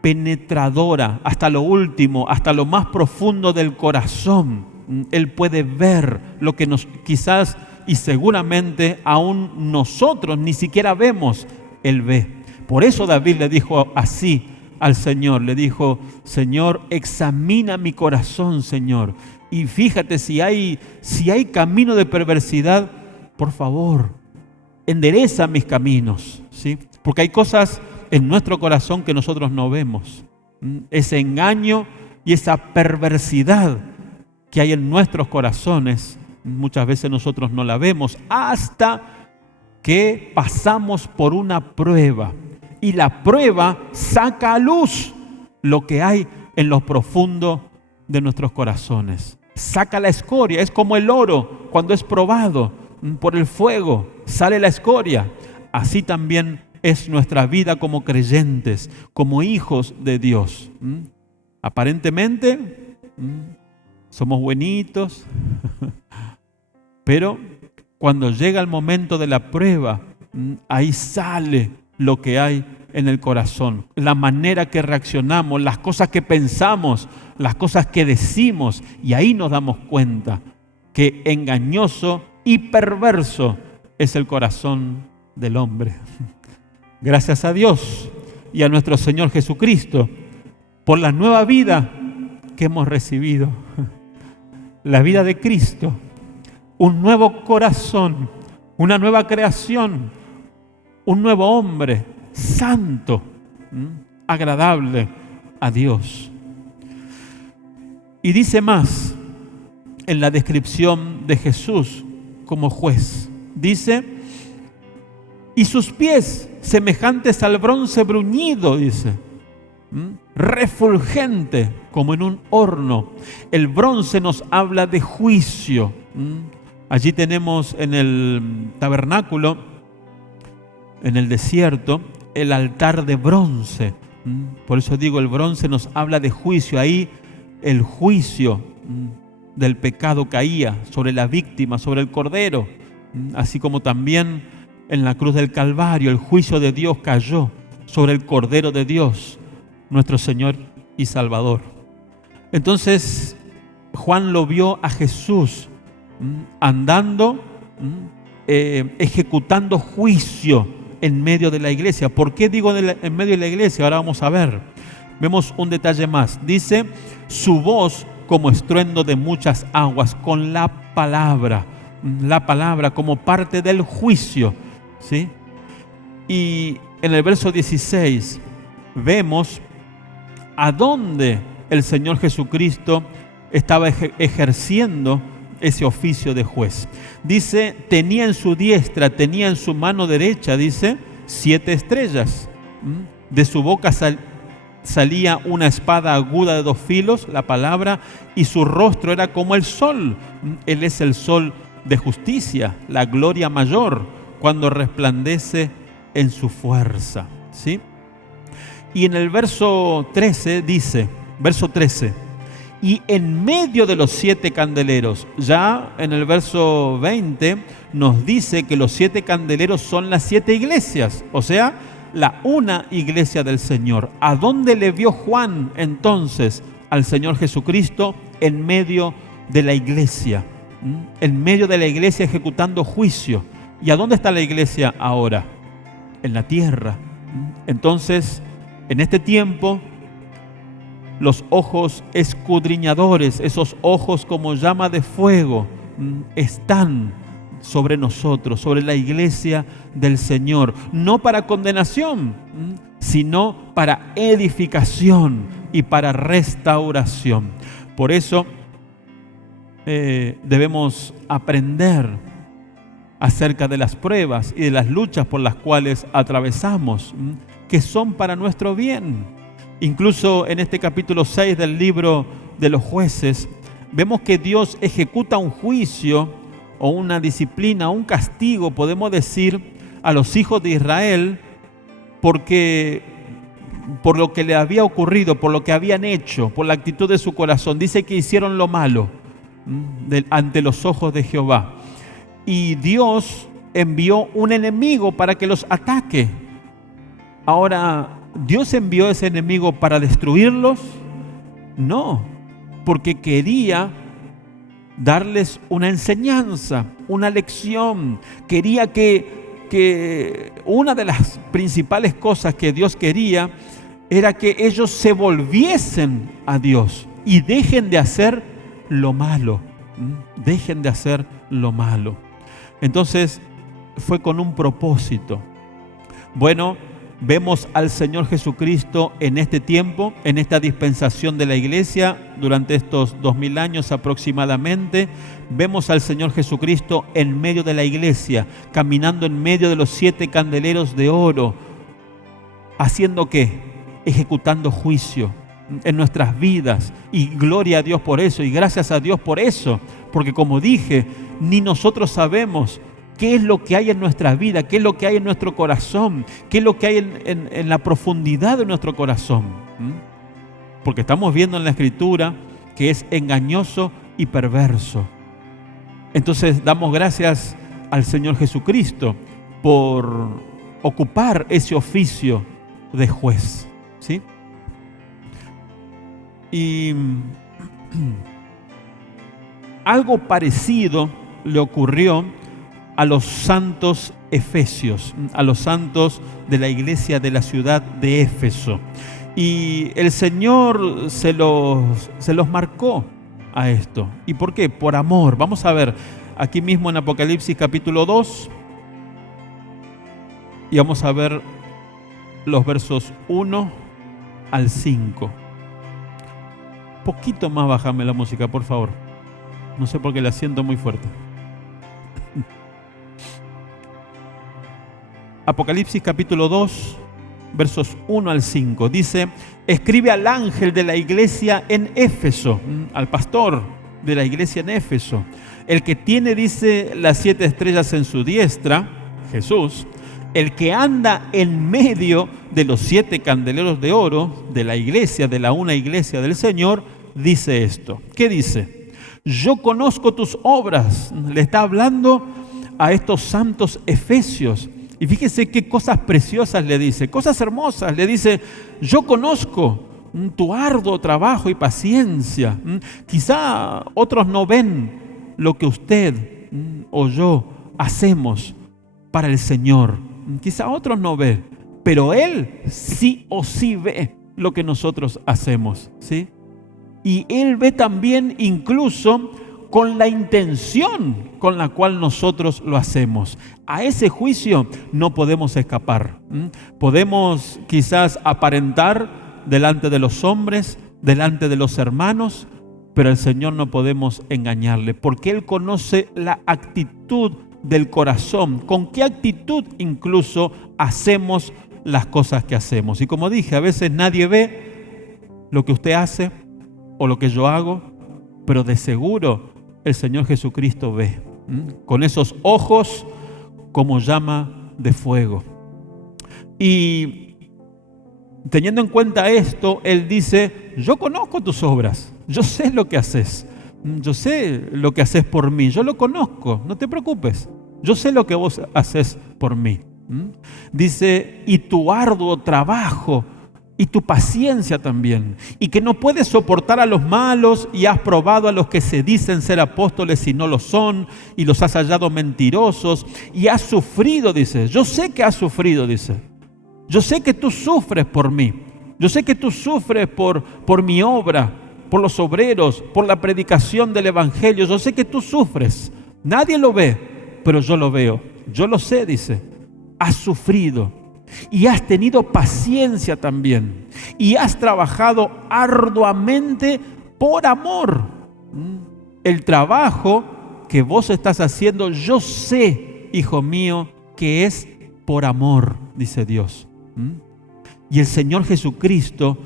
penetradora, hasta lo último, hasta lo más profundo del corazón. Él puede ver lo que quizás y seguramente aún nosotros ni siquiera vemos, Él ve. Por eso David le dijo así al Señor, le dijo, Señor, examina mi corazón, Señor, y fíjate si hay camino de perversidad, por favor, endereza mis caminos, ¿sí? Porque hay cosas en nuestro corazón que nosotros no vemos. Ese engaño y esa perversidad que hay en nuestros corazones, muchas veces nosotros no la vemos hasta que pasamos por una prueba. Y la prueba saca a luz lo que hay en lo profundo de nuestros corazones. Saca la escoria, es como el oro cuando es probado por el fuego, sale la escoria. Así también es nuestra vida como creyentes, como hijos de Dios. Aparentemente somos buenitos, pero cuando llega el momento de la prueba, ahí sale lo que hay en el corazón, la manera que reaccionamos, las cosas que pensamos, las cosas que decimos, y ahí nos damos cuenta que engañoso y perverso es el corazón del hombre. Gracias a Dios y a nuestro Señor Jesucristo por la nueva vida que hemos recibido, la vida de Cristo, un nuevo corazón, una nueva creación, un nuevo hombre santo, agradable a Dios. Y dice más en la descripción de Jesús como juez. Dice, y sus pies semejantes al bronce bruñido, dice, refulgente como en un horno. El bronce nos habla de juicio. Allí tenemos en el tabernáculo, en el desierto, el altar de bronce, Por eso digo, el bronce nos habla de juicio. Ahí el juicio del pecado caía sobre la víctima, sobre el cordero. Así como también en la cruz del Calvario el juicio de Dios cayó sobre el Cordero de Dios, nuestro Señor y Salvador. Entonces Juan lo vio a Jesús andando, ejecutando juicio en medio de la iglesia. ¿Por qué digo en medio de la iglesia? Ahora vamos a ver. Vemos un detalle más. Dice, su voz como estruendo de muchas aguas, con la palabra como parte del juicio, ¿sí? Y en el verso 16 vemos a dónde el Señor Jesucristo estaba ejerciendo ese oficio de juez. Dice, tenía en su diestra, tenía en su mano derecha, dice, 7 estrellas. De su boca salía una espada aguda de 2 filos, la palabra, y su rostro era como el sol. Él es el sol de justicia, la gloria mayor, cuando resplandece en su fuerza, ¿sí? Y en el verso 13 dice, verso 13, y en medio de los 7 candeleros, ya en el verso 20 nos dice que los 7 candeleros son las 7 iglesias, o sea, la una iglesia del Señor. ¿A dónde le vio Juan entonces al Señor Jesucristo? En medio de la iglesia, en medio de la iglesia ejecutando juicio. ¿Y a dónde está la iglesia ahora? En la tierra. Entonces, en este tiempo, los ojos escudriñadores, esos ojos como llama de fuego, están sobre nosotros, sobre la iglesia del Señor, no para condenación, sino para edificación y para restauración. Por eso debemos aprender acerca de las pruebas y de las luchas por las cuales atravesamos, que son para nuestro bien. Incluso en este capítulo 6 del libro de los jueces, vemos que Dios ejecuta un juicio o una disciplina, un castigo, podemos decir, a los hijos de Israel, porque por lo que le había ocurrido, por lo que habían hecho, por la actitud de su corazón. Dice que hicieron lo malo ante los ojos de Jehová. Y Dios envió un enemigo para que los ataque. Ahora, ¿Dios envió ese enemigo para destruirlos? No, porque quería darles una enseñanza, una lección. Quería que una de las principales cosas que Dios quería era que ellos se volviesen a Dios y dejen de hacer lo malo. Dejen de hacer lo malo. Entonces fue con un propósito. Bueno, vemos al Señor Jesucristo en este tiempo, en esta dispensación de la iglesia, durante estos 2000 años aproximadamente. Vemos al Señor Jesucristo en medio de la iglesia, caminando en medio de los 7 candeleros de oro. ¿Haciendo qué? Ejecutando juicio en nuestras vidas. Y gloria a Dios por eso, y gracias a Dios por eso. Porque como dije, ni nosotros sabemos qué es lo que hay en nuestra vida, qué es lo que hay en nuestro corazón, qué es lo que hay en la profundidad de nuestro corazón. Porque estamos viendo en la Escritura que es engañoso y perverso. Entonces damos gracias al Señor Jesucristo por ocupar ese oficio de juez, ¿sí? Y algo parecido le ocurrió a los santos efesios, a los santos de la iglesia de la ciudad de Éfeso. Y el Señor se los marcó a esto. ¿Y por qué? Por amor. Vamos a ver aquí mismo en Apocalipsis capítulo 2 y vamos a ver los versos 1 al 5. Poquito más bájame la música, por favor. No sé por qué la siento muy fuerte. Apocalipsis capítulo 2, versos 1 al 5. Dice, escribe al ángel de la iglesia en Éfeso, al pastor de la iglesia en Éfeso, el que tiene, dice, las 7 estrellas en su diestra, Jesús, el que anda en medio de los 7 candeleros de oro de la iglesia, de la una iglesia del Señor, dice esto. ¿Qué dice? Yo conozco tus obras. Le está hablando a estos santos efesios. Y fíjese qué cosas preciosas le dice, cosas hermosas. Le dice, yo conozco tu arduo trabajo y paciencia. Quizá otros no ven lo que usted o yo hacemos para el Señor. Quizá otros no ven, pero Él sí o sí ve lo que nosotros hacemos, ¿sí? Y Él ve también incluso con la intención con la cual nosotros lo hacemos. A ese juicio no podemos escapar. Podemos quizás aparentar delante de los hombres, delante de los hermanos, pero al Señor no podemos engañarle, porque Él conoce la actitud del corazón, con qué actitud incluso hacemos las cosas que hacemos. Y como dije, a veces nadie ve lo que usted hace o lo que yo hago, pero de seguro el Señor Jesucristo ve, con esos ojos como llama de fuego. Y teniendo en cuenta esto, Él dice, yo conozco tus obras, yo sé lo que haces, yo sé lo que haces por mí, yo lo conozco, no te preocupes, yo sé lo que vos haces por mí. Dice, y tu arduo trabajo y tu paciencia también, y que no puedes soportar a los malos y has probado a los que se dicen ser apóstoles y no lo son, y los has hallado mentirosos, y has sufrido, dice, yo sé que has sufrido, dice, yo sé que tú sufres por mí, yo sé que tú sufres por mi obra, por los obreros, por la predicación del Evangelio, yo sé que tú sufres, nadie lo ve, pero yo lo veo, yo lo sé, dice, has sufrido y has tenido paciencia también y has trabajado arduamente por amor. El trabajo que vos estás haciendo, yo sé, hijo mío, que es por amor, dice Dios. Y el Señor Jesucristo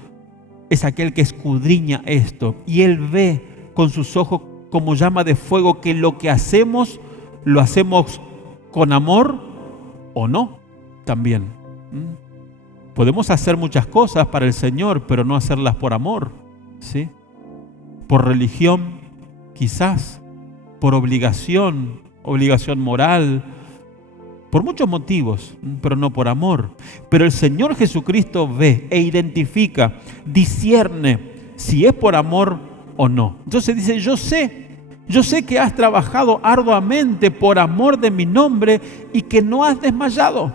es aquel que escudriña esto y Él ve con sus ojos como llama de fuego que lo que hacemos, lo hacemos con amor o no también. Podemos hacer muchas cosas para el Señor, pero no hacerlas por amor, ¿sí? Por religión, quizás, por obligación moral, por muchos motivos, pero no por amor. Pero el Señor Jesucristo ve e identifica, discierne si es por amor o no. Entonces dice, yo sé que has trabajado arduamente por amor de mi nombre y que no has desmayado,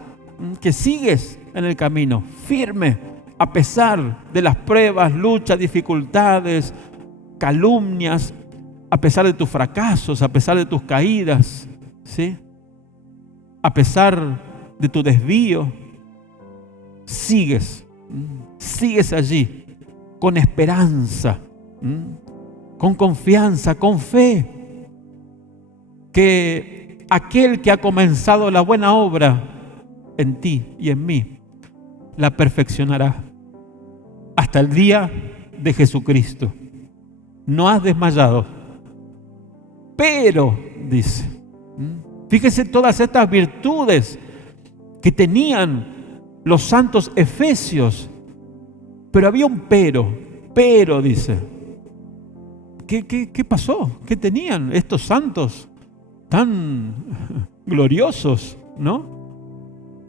que sigues en el camino, firme, a pesar de las pruebas, luchas, dificultades, calumnias, a pesar de tus fracasos, a pesar de tus caídas, ¿sí? A pesar de tu desvío, sigues allí, con esperanza, con confianza, con fe, que aquel que ha comenzado la buena obra en ti y en mí, la perfeccionará hasta el día de Jesucristo. No has desmayado, pero, dice, fíjese todas estas virtudes que tenían los santos efesios, pero había un pero dice, ¿qué pasó? ¿Qué tenían estos santos tan gloriosos, no?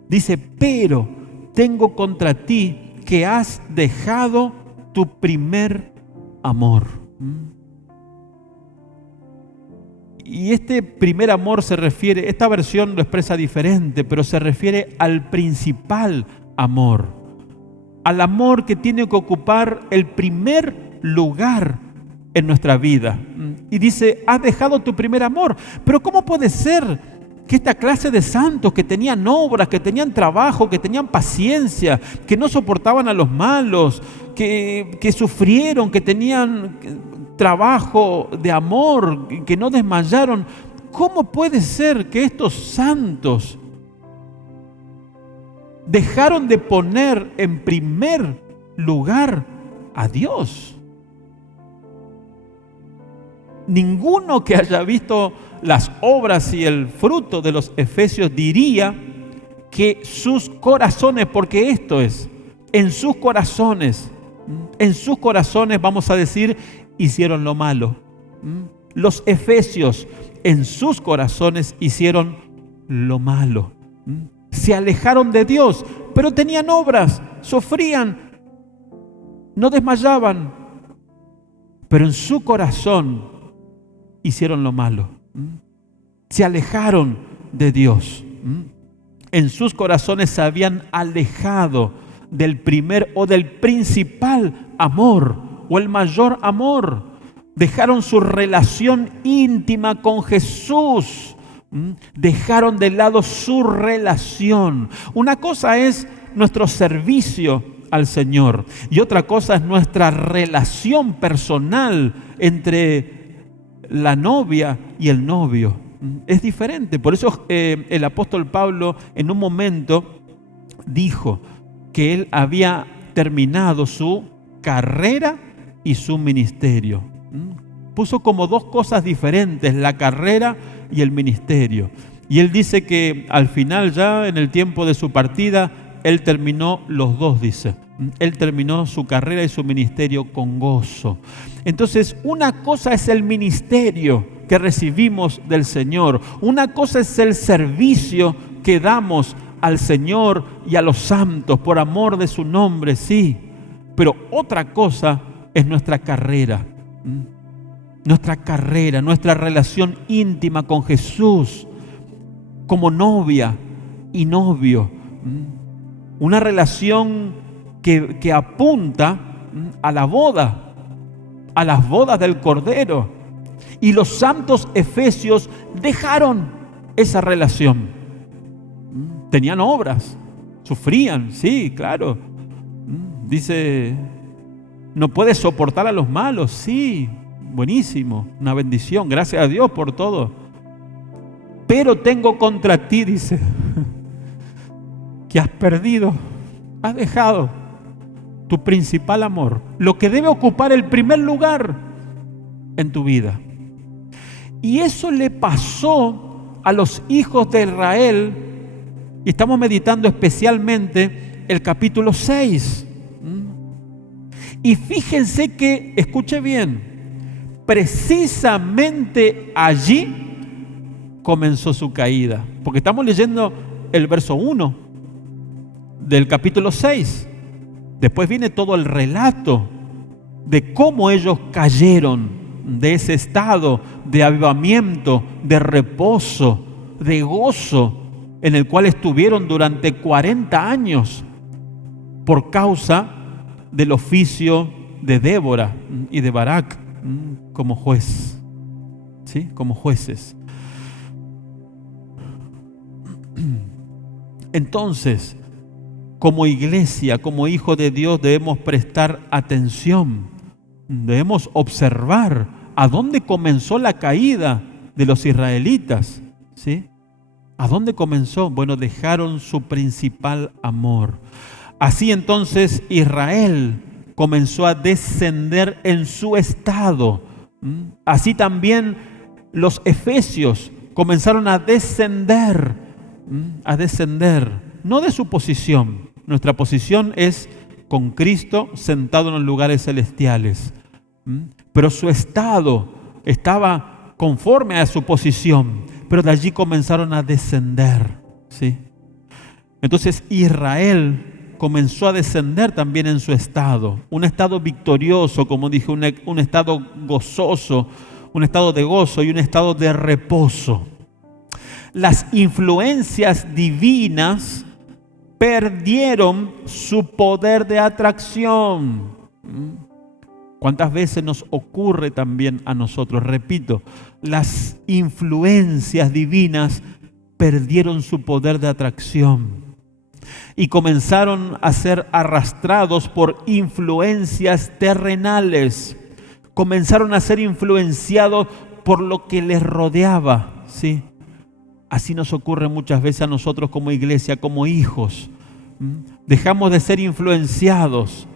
Dice, pero tengo contra ti que has dejado tu primer amor. Y este primer amor se refiere, esta versión lo expresa diferente, pero se refiere al principal amor, al amor que tiene que ocupar el primer lugar en nuestra vida. Y dice, has dejado tu primer amor. Pero ¿cómo puede ser que esta clase de santos que tenían obras, que tenían trabajo, que tenían paciencia, que no soportaban a los malos, que sufrieron, que tenían trabajo de amor, que no desmayaron, cómo puede ser que estos santos dejaron de poner en primer lugar a Dios? Ninguno que haya visto las obras y el fruto de los efesios diría que sus corazones, porque esto es, en sus corazones, vamos a decir, hicieron lo malo. Los efesios en sus corazones hicieron lo malo. Se alejaron de Dios, pero tenían obras, sufrían, no desmayaban, pero en su corazón hicieron lo malo. Se alejaron de Dios. En sus corazones se habían alejado del primer o del principal amor o el mayor amor. Dejaron su relación íntima con Jesús. Dejaron de lado su relación. Una cosa es nuestro servicio al Señor y otra cosa es nuestra relación personal entre la novia y el novio. Es diferente. Por eso el apóstol Pablo en un momento dijo que él había terminado su carrera y su ministerio. Puso como dos cosas diferentes, la carrera y el ministerio. Y él dice que al final, ya en el tiempo de su partida, él terminó los dos, dice. Él terminó su carrera y su ministerio con gozo. Entonces, una cosa es el ministerio que recibimos del Señor. Una cosa es el servicio que damos al Señor y a los santos por amor de su nombre, sí. Pero otra cosa es nuestra carrera. Nuestra carrera, nuestra relación íntima con Jesús como novia y novio. Una relación que apunta a la boda, a las bodas del Cordero. Y los santos efesios dejaron esa relación. Tenían obras, sufrían, sí, claro. Dice, no puedes soportar a los malos, sí, buenísimo, una bendición, gracias a Dios por todo. Pero tengo contra ti, dice, que has perdido, has dejado tu principal amor, lo que debe ocupar el primer lugar en tu vida. Y eso le pasó a los hijos de Israel, y estamos meditando especialmente el capítulo 6. Y fíjense que, escuche bien, precisamente allí comenzó su caída. Porque estamos leyendo el verso 1 del capítulo 6. Después viene todo el relato de cómo ellos cayeron de ese estado de avivamiento, de reposo, de gozo, en el cual estuvieron durante 40 años por causa del oficio de Débora y de Barak como juez, ¿sí? Como jueces. Entonces, como iglesia, como hijo de Dios, debemos prestar atención, debemos observar a dónde comenzó la caída de los israelitas, ¿sí? ¿A dónde comenzó? Bueno, dejaron su principal amor. Así entonces Israel comenzó a descender en su estado. Así también los efesios comenzaron a descender, no de su posición. Nuestra posición es con Cristo sentado en los lugares celestiales. Pero su estado estaba conforme a su posición, pero de allí comenzaron a descender, ¿sí? Entonces Israel comenzó a descender también en su estado, un estado victorioso, como dije, un estado gozoso, un estado de gozo y un estado de reposo. Las influencias divinas perdieron su poder de atracción. ¿Cuántas veces nos ocurre también a nosotros? Repito, las influencias divinas perdieron su poder de atracción y comenzaron a ser arrastrados por influencias terrenales. Comenzaron a ser influenciados por lo que les rodeaba, ¿sí? Así nos ocurre muchas veces a nosotros como iglesia, como hijos. Dejamos de ser influenciados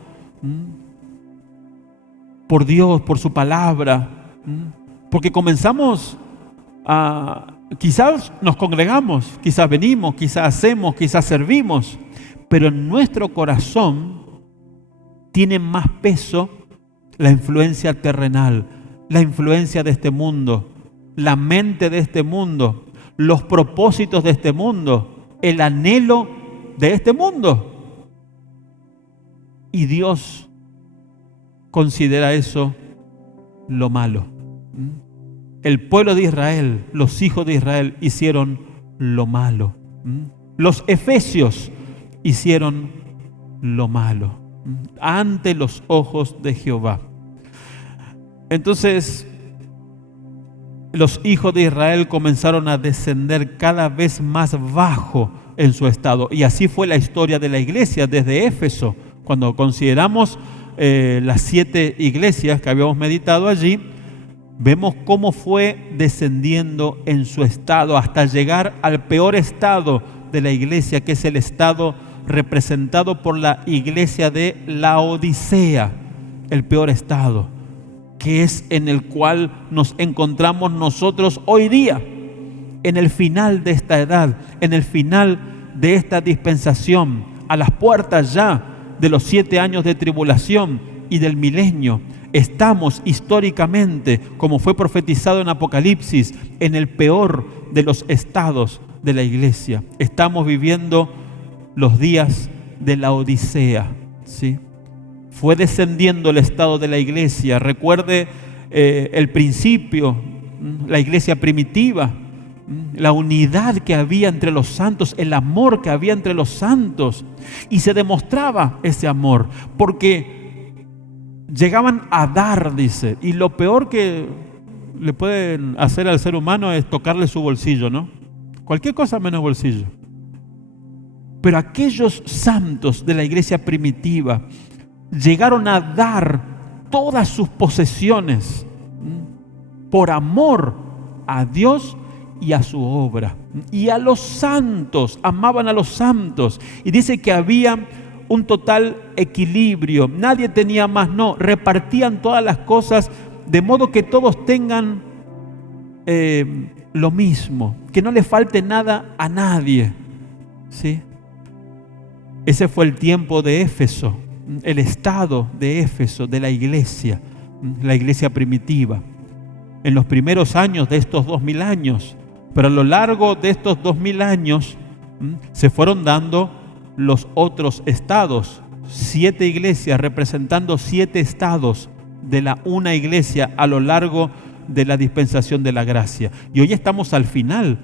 por Dios, por su palabra, porque comenzamos a Quizás nos congregamos, quizás venimos, quizás hacemos, quizás servimos, pero en nuestro corazón tiene más peso la influencia terrenal, la influencia de este mundo, la mente de este mundo, los propósitos de este mundo, el anhelo de este mundo. Y Dios considera eso lo malo. El pueblo de Israel, los hijos de Israel hicieron lo malo. Los efesios hicieron lo malo ante los ojos de Jehová. Entonces, los hijos de Israel comenzaron a descender cada vez más bajo en su estado. Y así fue la historia de la iglesia desde Éfeso. Cuando consideramos las 7 iglesias que habíamos meditado allí, vemos cómo fue descendiendo en su estado hasta llegar al peor estado de la iglesia, que es el estado representado por la iglesia de Laodicea, el peor estado, que es en el cual nos encontramos nosotros hoy día, en el final de esta edad, en el final de esta dispensación, a las puertas ya de los 7 años de tribulación y del milenio. Estamos históricamente, como fue profetizado en Apocalipsis, en el peor de los estados de la iglesia. Estamos viviendo los días de la Odisea, ¿sí? Fue descendiendo el estado de la iglesia. Recuerde el principio, la iglesia primitiva, la unidad que había entre los santos, el amor que había entre los santos. Y se demostraba ese amor, porque llegaban a dar, dice. Y lo peor que le pueden hacer al ser humano es tocarle su bolsillo, ¿no? Cualquier cosa menos bolsillo. Pero aquellos santos de la iglesia primitiva llegaron a dar todas sus posesiones por amor a Dios y a su obra. Y a los santos, amaban a los santos. Y dice que había un total equilibrio. Nadie tenía más, no. Repartían todas las cosas de modo que todos tengan lo mismo. Que no le falte nada a nadie. ¿Sí? Ese fue el tiempo de Éfeso, el estado de Éfeso, de la iglesia primitiva. En los primeros años de estos 2000 años, pero a lo largo de estos 2000 años se fueron dando los otros estados, 7 iglesias representando 7 estados de la una iglesia a lo largo de la dispensación de la gracia. Y hoy estamos al final.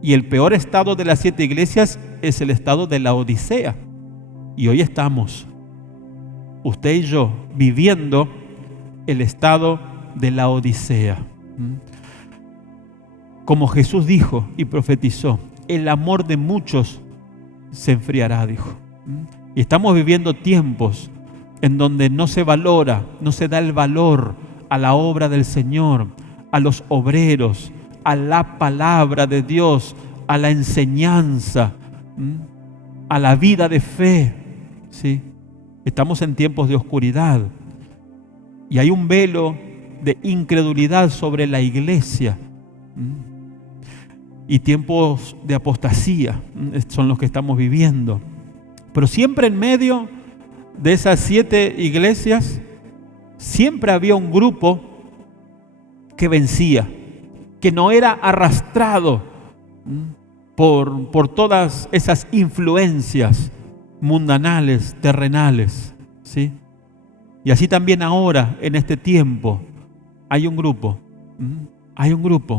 Y el peor estado de las 7 iglesias es el estado de la Odisea. Y hoy estamos, usted y yo, viviendo el estado de la Odisea. Como Jesús dijo y profetizó, el amor de muchos se enfriará, dijo. Y estamos viviendo tiempos en donde no se valora, no se da el valor a la obra del Señor, a los obreros, a la palabra de Dios, a la enseñanza, a la vida de fe. ¿Sí? Estamos en tiempos de oscuridad y hay un velo de incredulidad sobre la iglesia y tiempos de apostasía son los que estamos viviendo. Pero siempre en medio de esas 7 iglesias siempre había un grupo que vencía, que no era arrastrado por todas esas influencias mundanales, terrenales, ¿sí? Y así también ahora, en este tiempo, hay un grupo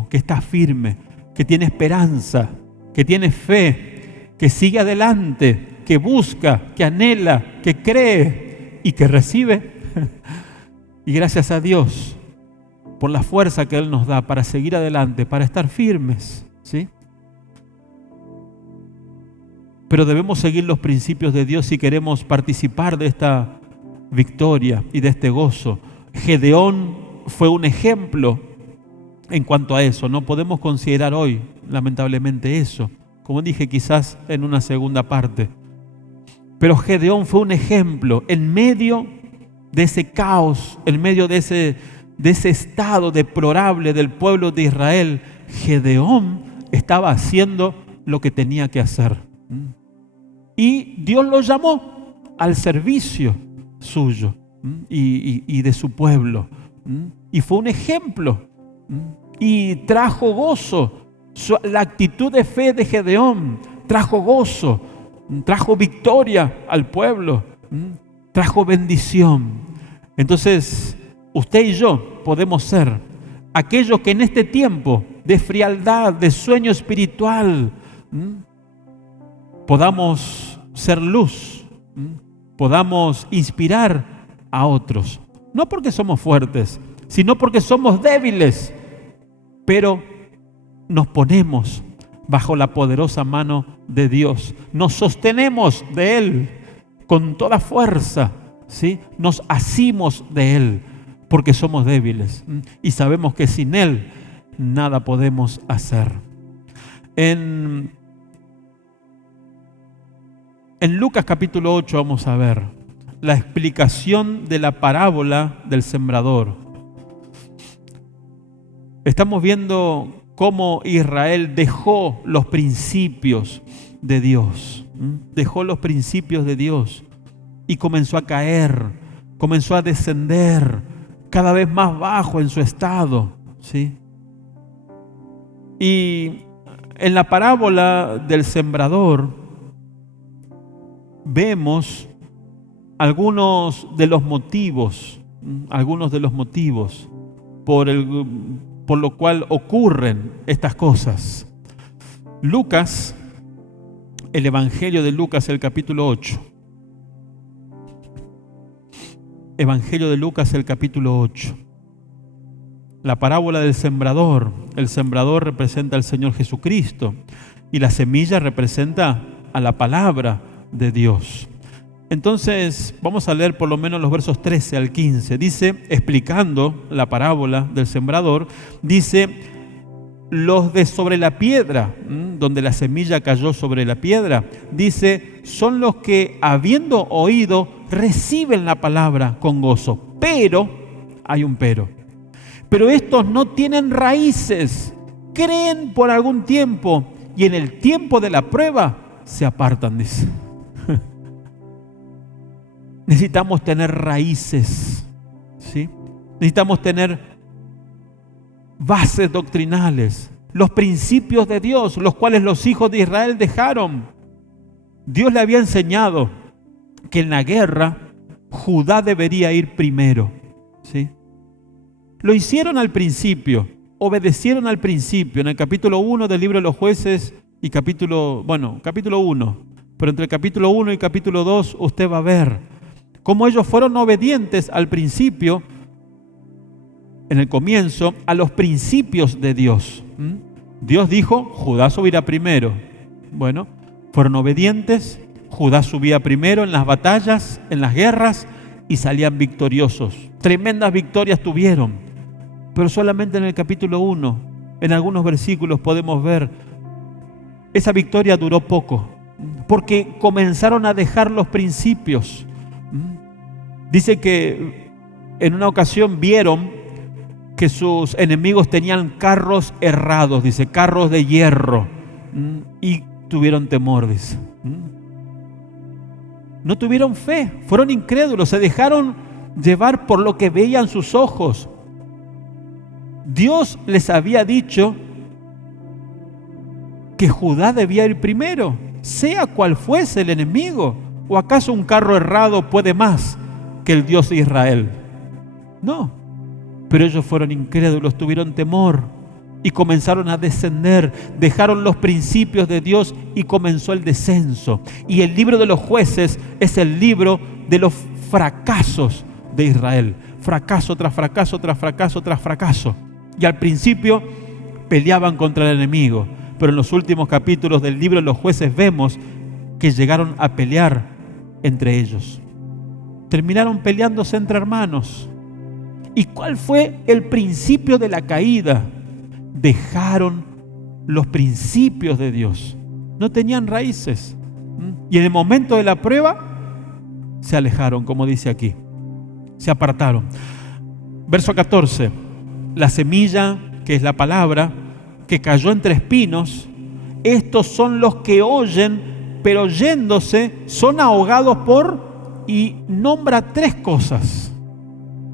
que está firme, que tiene esperanza, que tiene fe, que sigue adelante, que busca, que anhela, que cree y que recibe. Y gracias a Dios por la fuerza que Él nos da para seguir adelante, para estar firmes, ¿sí? Pero debemos seguir los principios de Dios si queremos participar de esta victoria y de este gozo. Gedeón fue un ejemplo en cuanto a eso. No podemos considerar hoy, lamentablemente, eso. Como dije, quizás en una segunda parte. Pero Gedeón fue un ejemplo en medio de ese caos, en medio de ese estado deplorable del pueblo de Israel. Gedeón estaba haciendo lo que tenía que hacer. Y Dios lo llamó al servicio suyo y de su pueblo. Y fue un ejemplo. Y trajo gozo. La actitud de fe de Gedeón trajo gozo, trajo victoria al pueblo, trajo bendición. Entonces, usted y yo podemos ser aquellos que en este tiempo de frialdad, de sueño espiritual, podamos ser luz, podamos inspirar a otros. No porque somos fuertes, sino porque somos débiles, pero nos ponemos bajo la poderosa mano de Dios. Nos sostenemos de Él con toda fuerza, ¿sí? Nos asimos de Él porque somos débiles y sabemos que sin Él nada podemos hacer. En Lucas capítulo 8 vamos a ver la explicación de la parábola del sembrador. Estamos viendo cómo Israel dejó los principios de Dios, dejó los principios de Dios y comenzó a caer, comenzó a descender cada vez más bajo en su estado, ¿sí? Y en la parábola del sembrador vemos algunos de los motivos por lo cual ocurren estas cosas. Lucas, el Evangelio de Lucas, el capítulo 8. Evangelio de Lucas, el capítulo 8. La parábola del sembrador. El sembrador representa al Señor Jesucristo y la semilla representa a la palabra de Dios. Entonces, vamos a leer por lo menos los versos 13 al 15. Dice, explicando la parábola del sembrador, dice, los de sobre la piedra, donde la semilla cayó sobre la piedra, dice, son los que, habiendo oído, reciben la palabra con gozo. Pero, hay un pero estos no tienen raíces, creen por algún tiempo y en el tiempo de la prueba se apartan, dice. Necesitamos tener raíces, ¿sí? Necesitamos tener bases doctrinales, los principios de Dios, los cuales los hijos de Israel dejaron. Dios le había enseñado que en la guerra Judá debería ir primero, ¿sí? Lo hicieron al principio, obedecieron al principio, en el capítulo 1 del libro de los Jueces y capítulo 1, pero entre el capítulo 1 y capítulo 2 usted va a ver cómo ellos fueron obedientes al principio, en el comienzo, a los principios de Dios. Dios dijo, Judá subirá primero. Bueno, fueron obedientes, Judá subía primero en las batallas, en las guerras, y salían victoriosos. Tremendas victorias tuvieron, pero solamente en el capítulo 1, en algunos versículos podemos ver, esa victoria duró poco, porque comenzaron a dejar los principios. Dice que en una ocasión vieron que sus enemigos tenían carros errados, dice, carros de hierro, y tuvieron temor, dice. No tuvieron fe, fueron incrédulos, se dejaron llevar por lo que veían sus ojos. Dios les había dicho que Judá debía ir primero, sea cual fuese el enemigo. ¿O acaso un carro errado puede más que el Dios de Israel? No, pero ellos fueron incrédulos, tuvieron temor y comenzaron a descender, dejaron los principios de Dios y comenzó el descenso. Y el libro de los Jueces es el libro de los fracasos de Israel. Fracaso tras fracaso, tras fracaso, tras fracaso. Y al principio peleaban contra el enemigo, pero en los últimos capítulos del libro de los Jueces vemos que llegaron a pelear entre ellos. Terminaron peleándose entre hermanos. ¿Y cuál fue el principio de la caída? Dejaron los principios de Dios. No tenían raíces. Y en el momento de la prueba, se alejaron, como dice aquí. Se apartaron. Verso 14. La semilla, que es la palabra, que cayó entre espinos. Estos son los que oyen, pero yéndose son ahogados por... Y nombra tres cosas.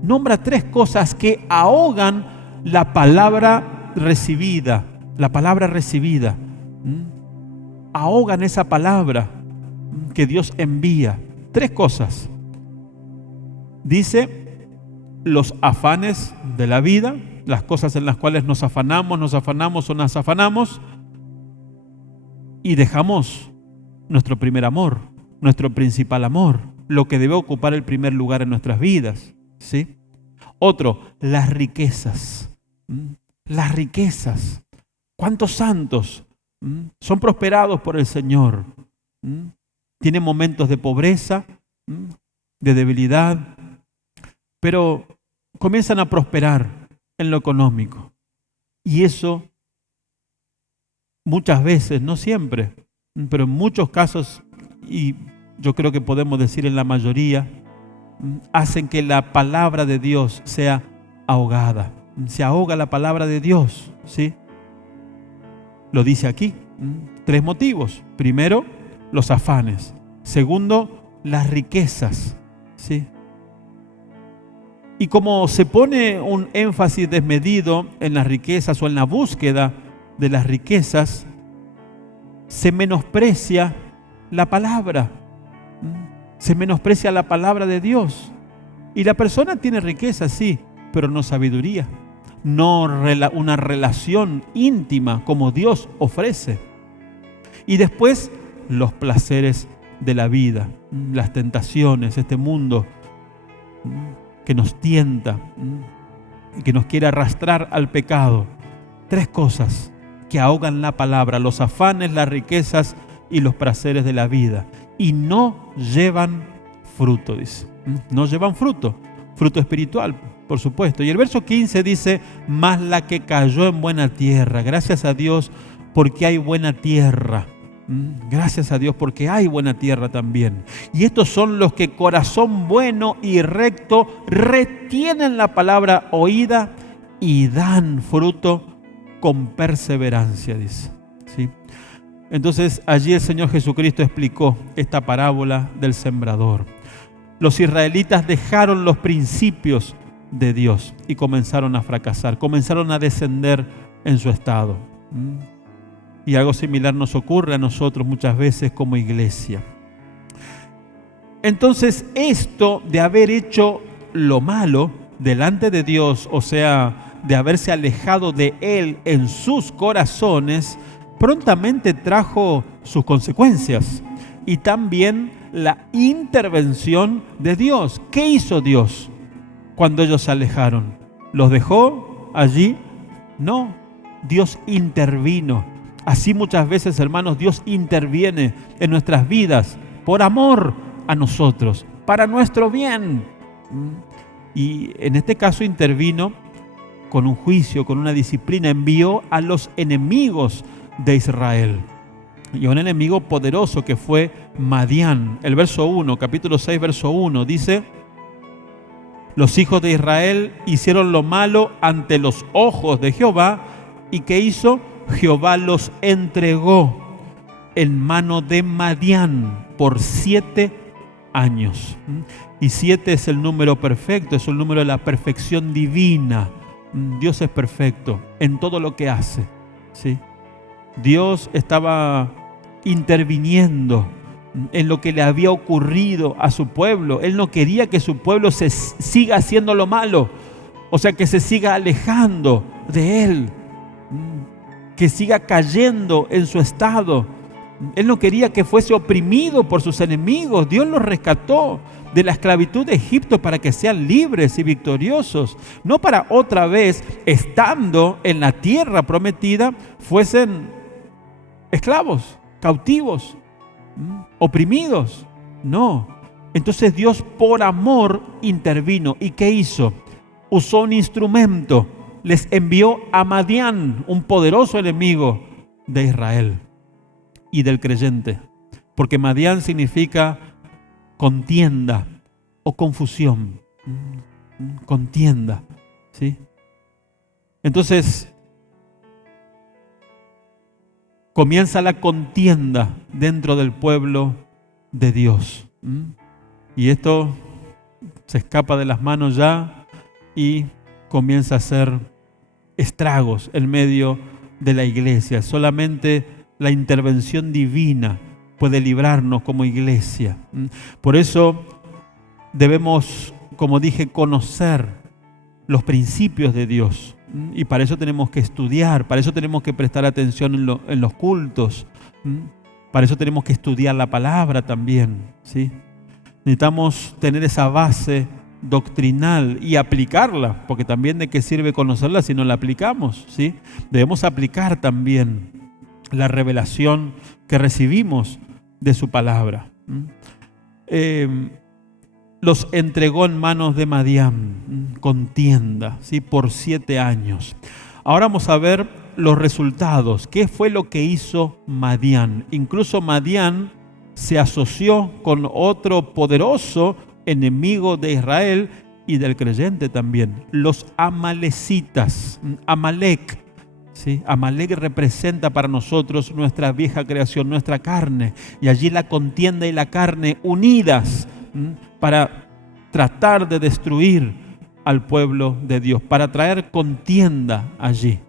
Nombra tres cosas que ahogan la palabra recibida. La palabra recibida. Ahogan esa palabra que Dios envía. Tres cosas. Dice, los afanes de la vida, las cosas en las cuales nos afanamos o nos afanamos, y dejamos nuestro primer amor, nuestro principal amor, lo que debe ocupar el primer lugar en nuestras vidas, ¿sí? Otro, las riquezas. Las riquezas. ¿Cuántos santos son prosperados por el Señor? Tienen momentos de pobreza, de debilidad, pero comienzan a prosperar en lo económico. Y eso muchas veces, no siempre, pero en muchos casos, y yo creo que podemos decir en la mayoría, hacen que la palabra de Dios sea ahogada. Se ahoga la palabra de Dios, ¿sí? Lo dice aquí. Tres motivos. Primero, los afanes. Segundo, las riquezas, ¿sí? Y como se pone un énfasis desmedido en las riquezas o en la búsqueda de las riquezas, se menosprecia la palabra. Se menosprecia la palabra de Dios. Y la persona tiene riqueza, sí, pero no sabiduría. No una relación íntima como Dios ofrece. Y después, los placeres de la vida, las tentaciones, este mundo que nos tienta y que nos quiere arrastrar al pecado. Tres cosas que ahogan la palabra: los afanes, las riquezas y los placeres de la vida. Y no llevan fruto, dice. No llevan fruto espiritual, por supuesto. Y el verso 15 dice, mas la que cayó en buena tierra. Gracias a Dios porque hay buena tierra. Gracias a Dios porque hay buena tierra también. Y estos son los que corazón bueno y recto retienen la palabra oída y dan fruto con perseverancia, dice. ¿Sí? Entonces allí el Señor Jesucristo explicó esta parábola del sembrador. Los israelitas dejaron los principios de Dios y comenzaron a fracasar, comenzaron a descender en su estado. Y algo similar nos ocurre a nosotros muchas veces como iglesia. Entonces, esto de haber hecho lo malo delante de Dios, o sea, de haberse alejado de Él en sus corazones, prontamente trajo sus consecuencias y también la intervención de Dios. ¿Qué hizo Dios cuando ellos se alejaron? ¿Los dejó allí? No, Dios intervino. Así muchas veces, hermanos, Dios interviene en nuestras vidas por amor a nosotros, para nuestro bien. Y en este caso intervino con un juicio, con una disciplina. Envió a los enemigos de Israel. Y a un enemigo poderoso que fue Madián. El verso 1, capítulo 6, verso 1, dice: los hijos de Israel hicieron lo malo ante los ojos de Jehová. ¿Y qué hizo? Jehová los entregó en mano de Madián por 7 años. Y 7 es el número perfecto, es el número de la perfección divina. Dios es perfecto en todo lo que hace, ¿sí? Dios estaba interviniendo en lo que le había ocurrido a su pueblo. Él no quería que su pueblo se siga haciendo lo malo, o sea, que se siga alejando de Él, que siga cayendo en su estado. Él no quería que fuese oprimido por sus enemigos. Dios los rescató de la esclavitud de Egipto para que sean libres y victoriosos, no para otra vez, estando en la tierra prometida, fuesen esclavos, cautivos, oprimidos. No. Entonces Dios por amor intervino. ¿Y qué hizo? Usó un instrumento. Les envió a Madián, un poderoso enemigo de Israel y del creyente. Porque Madián significa contienda o confusión. Contienda, ¿sí? Entonces, comienza la contienda dentro del pueblo de Dios. Y esto se escapa de las manos ya y comienza a hacer estragos en medio de la iglesia. Solamente la intervención divina puede librarnos como iglesia. Por eso debemos, como dije, conocer los principios de Dios. Y para eso tenemos que estudiar, para eso tenemos que prestar atención en los cultos. Para eso tenemos que estudiar la palabra también, ¿sí? Necesitamos tener esa base doctrinal y aplicarla, porque también de qué sirve conocerla si no la aplicamos, ¿sí? Debemos aplicar también la revelación que recibimos de su palabra. Los entregó en manos de Madián, contienda, ¿sí? Por 7 años. Ahora vamos a ver los resultados. ¿Qué fue lo que hizo Madián? Incluso Madián se asoció con otro poderoso enemigo de Israel y del creyente también, los amalecitas. Amalec, ¿sí? Amalec representa para nosotros nuestra vieja creación, nuestra carne, y allí la contienda y la carne unidas para tratar de destruir al pueblo de Dios, para traer contienda allí.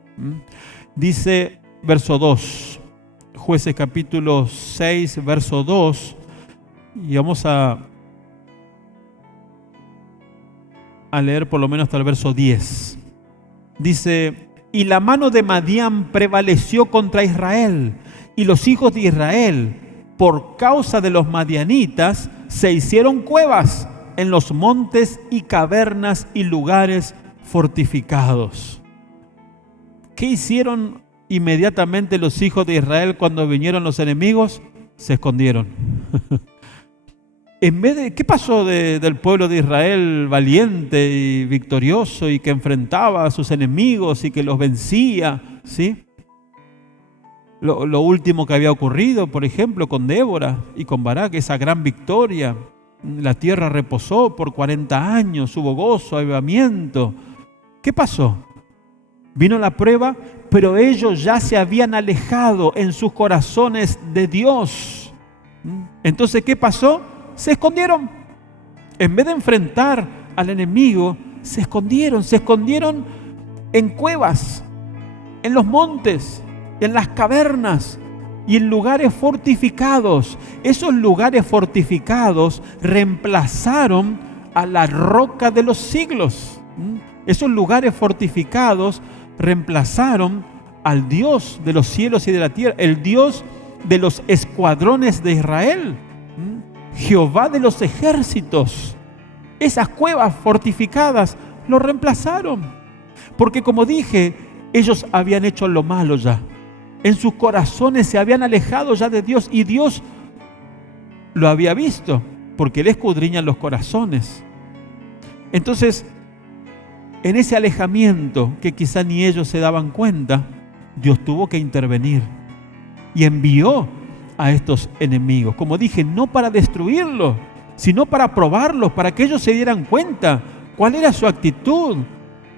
Dice verso 2, Jueces capítulo 6, verso 2, y vamos a leer por lo menos hasta el verso 10. Dice: y la mano de Madián prevaleció contra Israel, y los hijos de Israel, por causa de los madianitas, se hicieron cuevas en los montes y cavernas y lugares fortificados. ¿Qué hicieron inmediatamente los hijos de Israel cuando vinieron los enemigos? Se escondieron. ¿Qué pasó del pueblo de Israel valiente y victorioso y que enfrentaba a sus enemigos y que los vencía? ¿Sí? Lo último que había ocurrido, por ejemplo, con Débora y con Barak, esa gran victoria. La tierra reposó por 40 años, hubo gozo, avivamiento. ¿Qué pasó? Vino la prueba, pero ellos ya se habían alejado en sus corazones de Dios. Entonces, ¿qué pasó? Se escondieron. En vez de enfrentar al enemigo, se escondieron en cuevas, en los montes, en las cavernas y en lugares fortificados. Esos lugares fortificados reemplazaron a la roca de los siglos. Esos lugares fortificados reemplazaron al Dios de los cielos y de la tierra, el Dios de los escuadrones de Israel, Jehová de los ejércitos. Esas cuevas fortificadas lo reemplazaron, porque como dije, ellos habían hecho lo malo ya. En sus corazones se habían alejado ya de Dios, y Dios lo había visto, porque Él escudriña los corazones. Entonces, en ese alejamiento que quizá ni ellos se daban cuenta, Dios tuvo que intervenir y envió a estos enemigos. Como dije, no para destruirlos, sino para probarlos, para que ellos se dieran cuenta cuál era su actitud,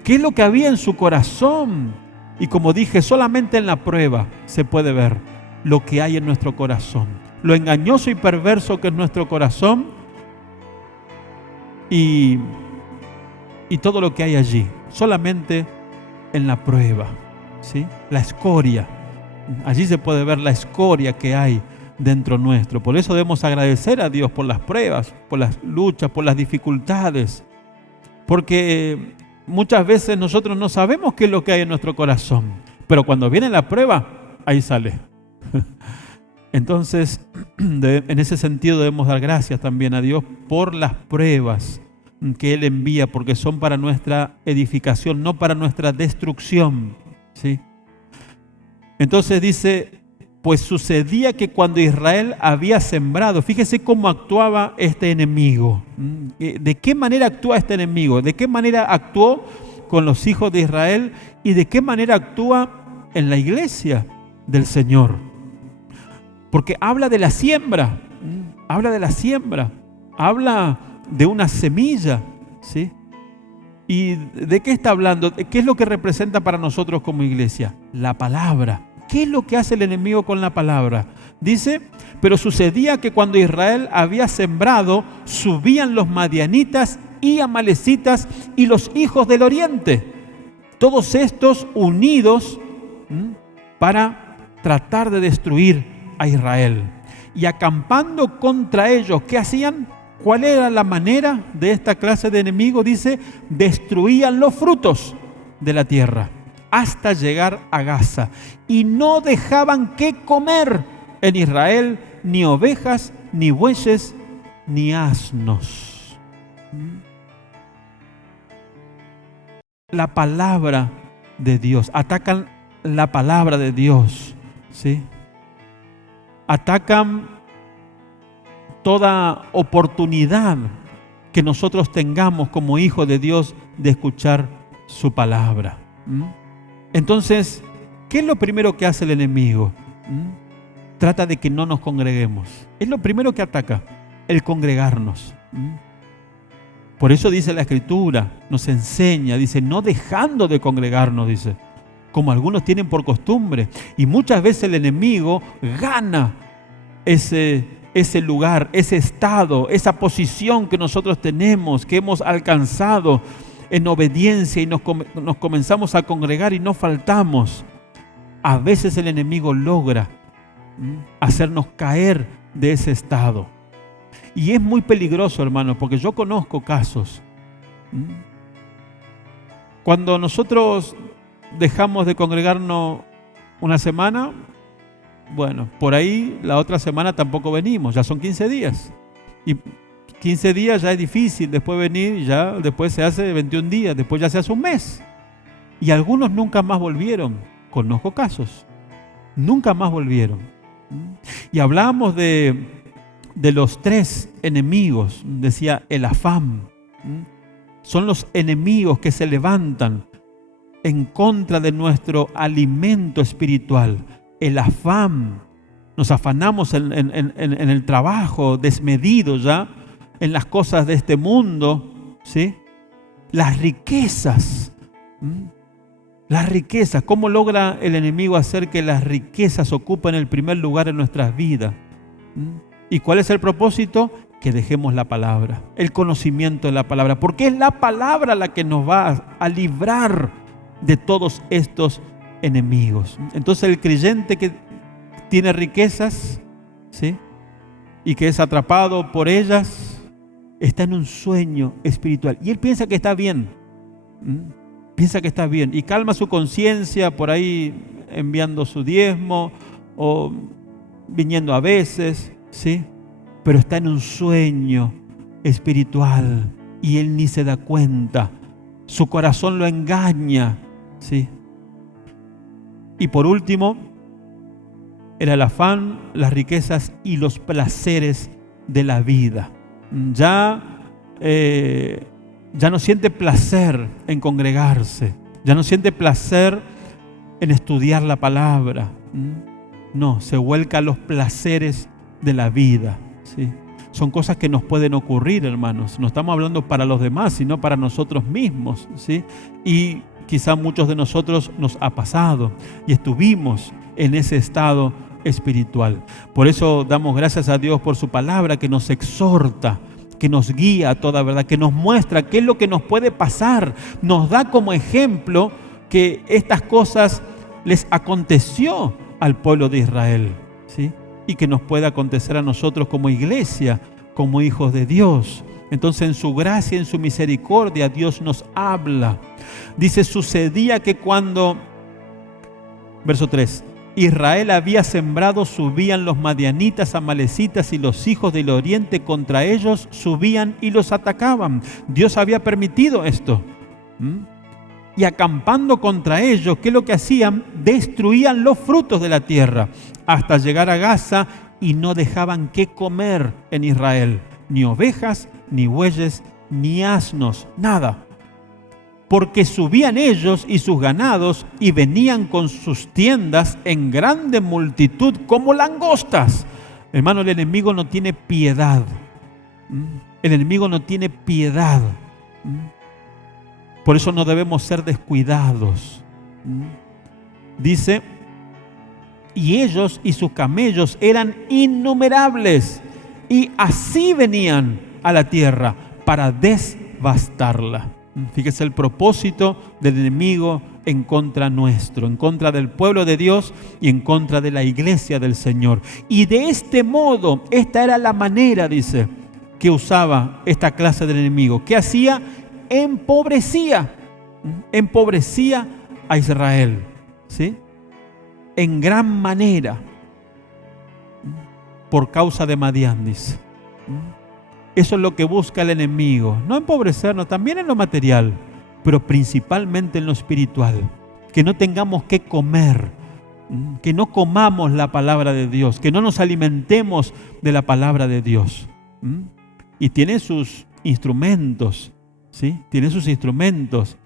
qué es lo que había en su corazón. Y como dije, solamente en la prueba se puede ver lo que hay en nuestro corazón, lo engañoso y perverso que es nuestro corazón y todo lo que hay allí, solamente en la prueba, ¿sí? La escoria. Allí se puede ver la escoria que hay dentro nuestro. Por eso debemos agradecer a Dios por las pruebas, por las luchas, por las dificultades. Porque muchas veces nosotros no sabemos qué es lo que hay en nuestro corazón. Pero cuando viene la prueba, ahí sale. Entonces, en ese sentido debemos dar gracias también a Dios por las pruebas que Él envía, porque son para nuestra edificación, no para nuestra destrucción, ¿sí? Entonces dice, pues sucedía que cuando Israel había sembrado, fíjese cómo actuaba este enemigo. ¿De qué manera actúa este enemigo? ¿De qué manera actuó con los hijos de Israel? ¿Y de qué manera actúa en la iglesia del Señor? Porque habla de la siembra, habla de una semilla, ¿sí? ¿Y de qué está hablando? ¿Qué es lo que representa para nosotros como iglesia? La palabra. ¿Qué es lo que hace el enemigo con la palabra? Dice, pero sucedía que cuando Israel había sembrado, subían los madianitas y amalecitas y los hijos del oriente. Todos estos unidos para tratar de destruir a Israel. Y acampando contra ellos, ¿qué hacían? ¿Cuál era la manera de esta clase de enemigo? Dice, destruían los frutos de la tierra hasta llegar a Gaza. Y no dejaban que comer en Israel ni ovejas, ni bueyes, ni asnos. La palabra de Dios. Atacan la palabra de Dios, ¿sí? Atacan toda oportunidad que nosotros tengamos como hijos de Dios de escuchar su palabra. Entonces, ¿qué es lo primero que hace el enemigo? Trata de que no nos congreguemos. Es lo primero que ataca, el congregarnos. Por eso dice la Escritura, nos enseña, dice, no dejando de congregarnos, dice, como algunos tienen por costumbre. Y muchas veces el enemigo gana ese lugar, ese estado, esa posición que nosotros tenemos, que hemos alcanzado en obediencia y nos comenzamos a congregar y no faltamos. A veces el enemigo logra hacernos caer de ese estado. Y es muy peligroso, hermano, porque yo conozco casos. Cuando nosotros dejamos de congregarnos una semana, bueno, por ahí la otra semana tampoco venimos, ya son 15 días. Y 15 días ya es difícil, después venir, ya después se hace 21 días, después ya se hace un mes. Y algunos nunca más volvieron, conozco casos, nunca más volvieron. Y hablábamos de los tres enemigos, decía el afán. Son los enemigos que se levantan en contra de nuestro alimento espiritual. El afán. Nos afanamos en el trabajo desmedido ya, en las cosas de este mundo, ¿sí? Las riquezas. Las riquezas. ¿Cómo logra el enemigo hacer que las riquezas ocupen el primer lugar en nuestras vidas? ¿Y cuál es el propósito? Que dejemos la palabra, el conocimiento de la palabra, porque es la palabra la que nos va a librar de todos estos enemigos. Entonces el creyente que tiene riquezas, ¿sí?, y que es atrapado por ellas, está en un sueño espiritual y él piensa que está bien, piensa que está bien y calma su conciencia por ahí enviando su diezmo o viniendo a veces, ¿sí?, pero está en un sueño espiritual y él ni se da cuenta. Su corazón lo engaña, ¿sí? Y por último, era el afán, las riquezas y los placeres de la vida. Ya no siente placer en congregarse, ya no siente placer en estudiar la palabra. No, se vuelca a los placeres de la vida. Sí. Son cosas que nos pueden ocurrir, hermanos. No estamos hablando para los demás, sino para nosotros mismos, ¿sí? Y quizá muchos de nosotros nos ha pasado y estuvimos en ese estado espiritual. Por eso damos gracias a Dios por su palabra que nos exhorta, que nos guía a toda verdad, que nos muestra qué es lo que nos puede pasar. Nos da como ejemplo que estas cosas les aconteció al pueblo de Israel, ¿sí?, y que nos puede acontecer a nosotros como iglesia, como hijos de Dios. Entonces en su gracia, en su misericordia, Dios nos habla. Dice, sucedía que cuando, verso 3, Israel había sembrado, subían los madianitas, amalecitas y los hijos del oriente contra ellos, subían y los atacaban. Dios había permitido esto. Y acampando contra ellos, ¿qué es lo que hacían? Destruían los frutos de la tierra hasta llegar a Gaza y no dejaban que comer en Israel, ni ovejas, ni bueyes, ni asnos, nada. Porque subían ellos y sus ganados y venían con sus tiendas en grande multitud como langostas. Hermano, el enemigo no tiene piedad. El enemigo no tiene piedad. Por eso no debemos ser descuidados. Dice, y ellos y sus camellos eran innumerables, y así venían a la tierra para devastarla. Fíjese el propósito del enemigo en contra nuestro, en contra del pueblo de Dios y en contra de la iglesia del Señor. Y de este modo, esta era la manera, dice, que usaba esta clase del enemigo. ¿Qué hacía? Empobrecía a Israel, ¿sí? En gran manera, por causa de Madián, dice. Eso es lo que busca el enemigo, no empobrecernos, también en lo material, pero principalmente en lo espiritual. Que no tengamos que comer, que no comamos la palabra de Dios, que no nos alimentemos de la palabra de Dios. Y tiene sus instrumentos, ¿sí? Tiene sus instrumentos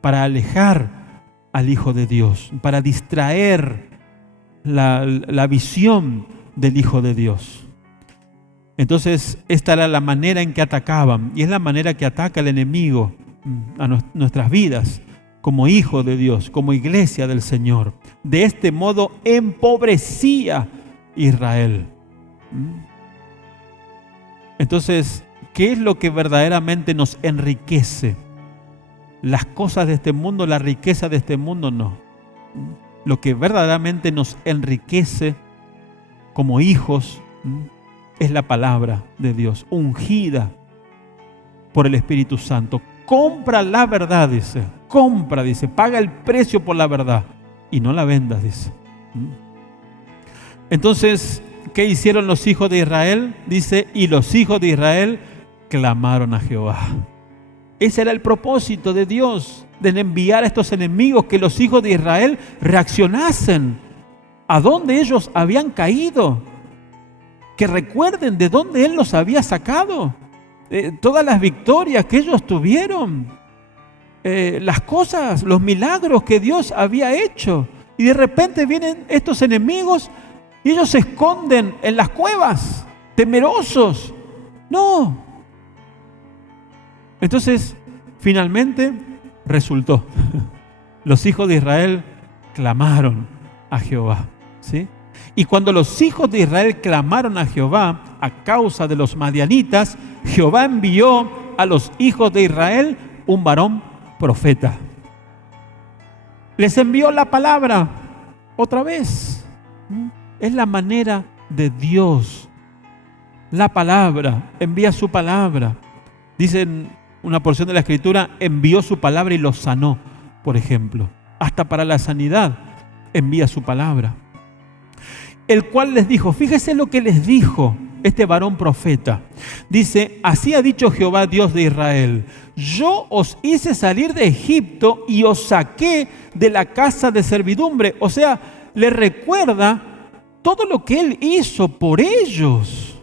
para alejar al Hijo de Dios, para distraer la visión del Hijo de Dios. Entonces, esta era la manera en que atacaban, y es la manera que ataca el enemigo a nuestras vidas, como hijos de Dios, como iglesia del Señor. De este modo empobrecía Israel. Entonces, ¿qué es lo que verdaderamente nos enriquece? Las cosas de este mundo, la riqueza de este mundo, no. Lo que verdaderamente nos enriquece como hijos es la palabra de Dios, ungida por el Espíritu Santo. Compra la verdad, dice. Compra, dice. Paga el precio por la verdad y no la vendas, dice. Entonces, ¿qué hicieron los hijos de Israel? Dice, y los hijos de Israel clamaron a Jehová. Ese era el propósito de Dios, de enviar a estos enemigos, que los hijos de Israel reaccionasen a dónde ellos habían caído, que recuerden de dónde Él los había sacado, todas las victorias que ellos tuvieron, las cosas, los milagros que Dios había hecho. Y de repente vienen estos enemigos y ellos se esconden en las cuevas, temerosos. No. Entonces, finalmente resultó. Los hijos de Israel clamaron a Jehová, ¿sí? Y cuando los hijos de Israel clamaron a Jehová a causa de los madianitas, Jehová envió a los hijos de Israel un varón profeta. Les envió la palabra otra vez. Es la manera de Dios. La palabra, envía su palabra. Dicen una porción de la Escritura, envió su palabra y los sanó, por ejemplo. Hasta para la sanidad envía su palabra. El cual les dijo, fíjese lo que les dijo este varón profeta. Dice, así ha dicho Jehová Dios de Israel, yo os hice salir de Egipto y os saqué de la casa de servidumbre. O sea, le recuerda todo lo que Él hizo por ellos.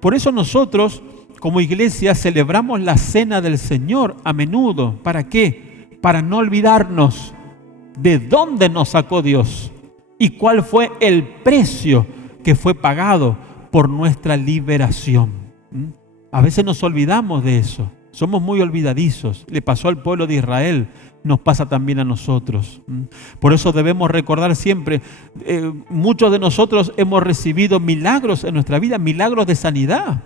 Por eso nosotros, como iglesia, celebramos la cena del Señor a menudo. ¿Para qué? Para no olvidarnos de dónde nos sacó Dios y cuál fue el precio que fue pagado por nuestra liberación. A veces nos olvidamos de eso. Somos muy olvidadizos. Le pasó al pueblo de Israel, nos pasa también a nosotros. Por eso debemos recordar siempre, muchos de nosotros hemos recibido milagros en nuestra vida, milagros de sanidad.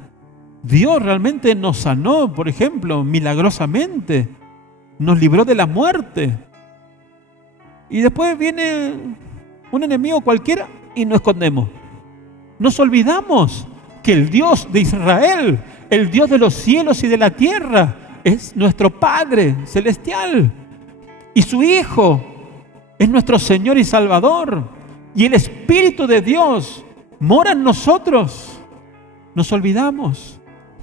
Dios realmente nos sanó, por ejemplo, milagrosamente. Nos libró de la muerte. Y después viene un enemigo cualquiera y nos escondemos. Nos olvidamos que el Dios de Israel, el Dios de los cielos y de la tierra, es nuestro Padre celestial. Y su Hijo es nuestro Señor y Salvador. Y el Espíritu de Dios mora en nosotros. Nos olvidamos.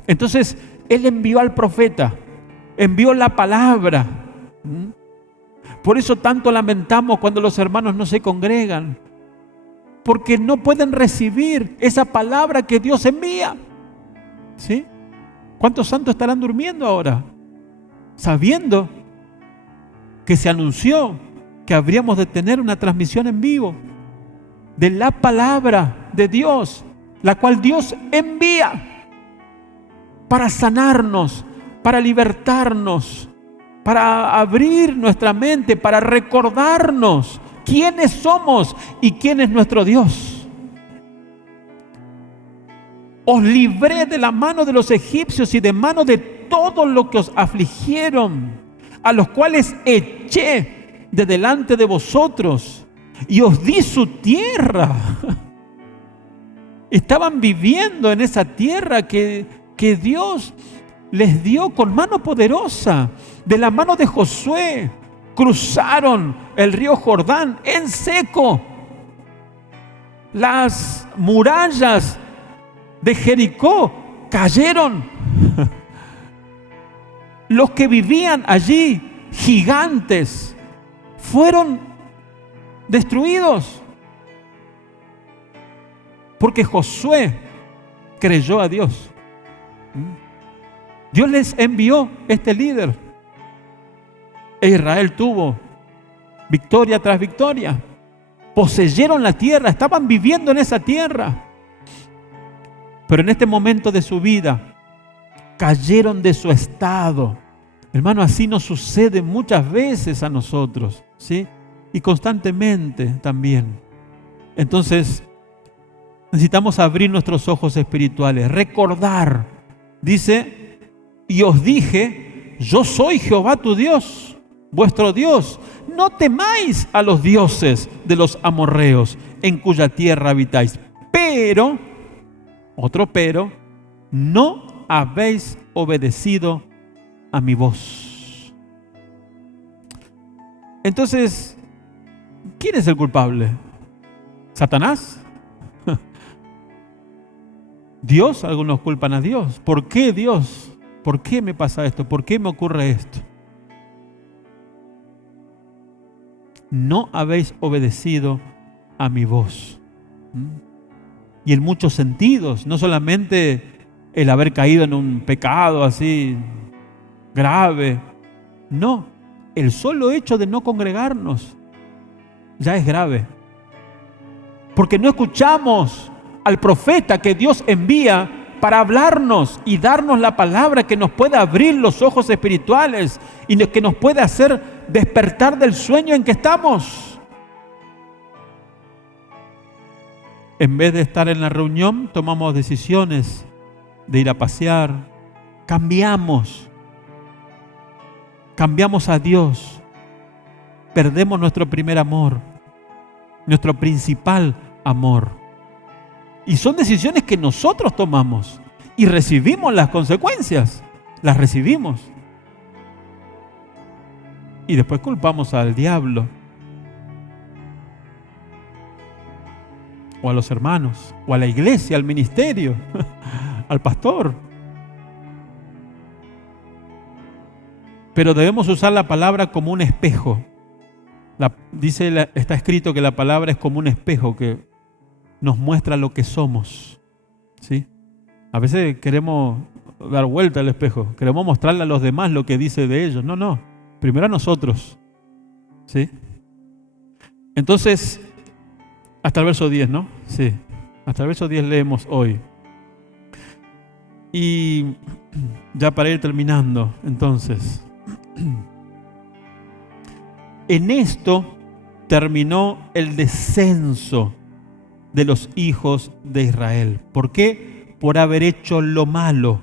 Entonces, Él envió al profeta, envió la palabra. Por eso tanto lamentamos cuando los hermanos no se congregan, porque no pueden recibir esa palabra que Dios envía. ¿Sí? ¿Cuántos santos estarán durmiendo ahora? Sabiendo que se anunció que habríamos de tener una transmisión en vivo de la palabra de Dios, la cual Dios envía para sanarnos, para libertarnos, para abrir nuestra mente, para recordarnos quiénes somos y quién es nuestro Dios. Os libré de la mano de los egipcios y de mano de todos los que os afligieron, a los cuales eché de delante de vosotros y os di su tierra. Estaban viviendo en esa tierra que Dios les dio con mano poderosa. De la mano de Josué cruzaron el río Jordán en seco. Las murallas de Jericó cayeron. Los que vivían allí, gigantes, fueron destruidos. Porque Josué creyó a Dios. Dios les envió este líder. E Israel tuvo victoria tras victoria. Poseyeron la tierra, estaban viviendo en esa tierra. Pero en este momento de su vida, cayeron de su estado. Hermano, así nos sucede muchas veces a nosotros, ¿sí? Y constantemente también. Entonces, necesitamos abrir nuestros ojos espirituales, recordar. Dice, y os dije, yo soy Jehová tu Dios, vuestro Dios. No temáis a los dioses de los amorreos en cuya tierra habitáis. Pero, otro pero, no habéis obedecido a mi voz. Entonces, ¿quién es el culpable? ¿Satanás? ¿Dios? Algunos culpan a Dios. ¿Por qué Dios? ¿Por qué me pasa esto? ¿Por qué me ocurre esto? No habéis obedecido a mi voz. Y en muchos sentidos, no solamente el haber caído en un pecado así grave, no, el solo hecho de no congregarnos ya es grave. Porque no escuchamos al profeta que Dios envía para hablarnos y darnos la palabra que nos pueda abrir los ojos espirituales y que nos pueda hacer despertar del sueño en que estamos. En vez de estar en la reunión, tomamos decisiones de ir a pasear. Cambiamos a Dios. Perdemos nuestro primer amor, nuestro principal amor. Y son decisiones que nosotros tomamos y recibimos las consecuencias. Las recibimos. Y después culpamos al diablo, o a los hermanos, o a la iglesia, al ministerio, al pastor. Pero debemos usar la palabra como un espejo. Está escrito que la palabra es como un espejo que nos muestra lo que somos, ¿sí? A veces queremos dar vuelta al espejo, queremos mostrarle a los demás lo que dice de ellos. No, primero a nosotros, ¿sí? Entonces, hasta el verso 10, ¿no? Sí, hasta el verso 10 leemos hoy. Y ya para ir terminando, entonces, en esto terminó el descenso de los hijos de Israel. ¿Por qué? Por haber hecho lo malo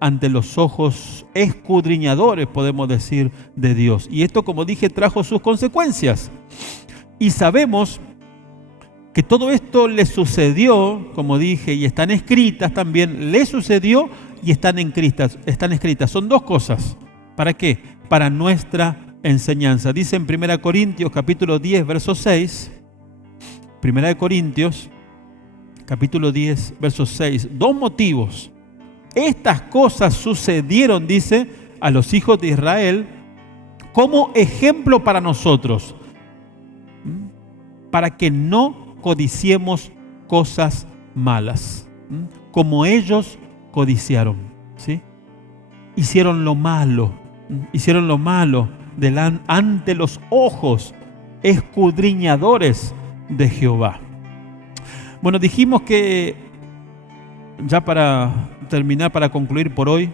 ante los ojos escudriñadores, podemos decir, de Dios. Y esto, como dije, trajo sus consecuencias. Y sabemos que todo esto le sucedió, como dije, y están escritas también, le sucedió y están escritas. Son dos cosas. ¿Para qué? Para nuestra enseñanza. Dice en 1 Corintios capítulo 10, verso 6, 1 Corintios capítulo 10, verso 6, dos motivos. Estas cosas sucedieron, dice, a los hijos de Israel como ejemplo para nosotros, para que no codiciemos cosas malas, como ellos codiciaron, ¿sí? Hicieron lo malo ante los ojos escudriñadores de Jehová. Bueno, dijimos que, ya para terminar, para concluir por hoy,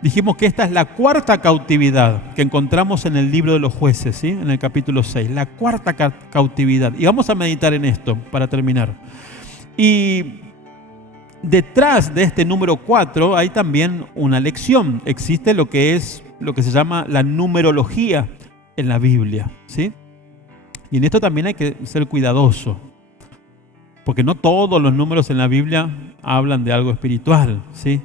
Dijimos que esta es la cuarta cautividad que encontramos en el libro de los jueces, ¿sí? En el capítulo 6, la cuarta cautividad. Y vamos a meditar en esto para terminar. Y detrás de este número 4 hay también una lección. Existe lo que se llama la numerología en la Biblia, ¿sí? Y en esto también hay que ser cuidadoso, porque no todos los números en la Biblia hablan de algo espiritual, ¿sí?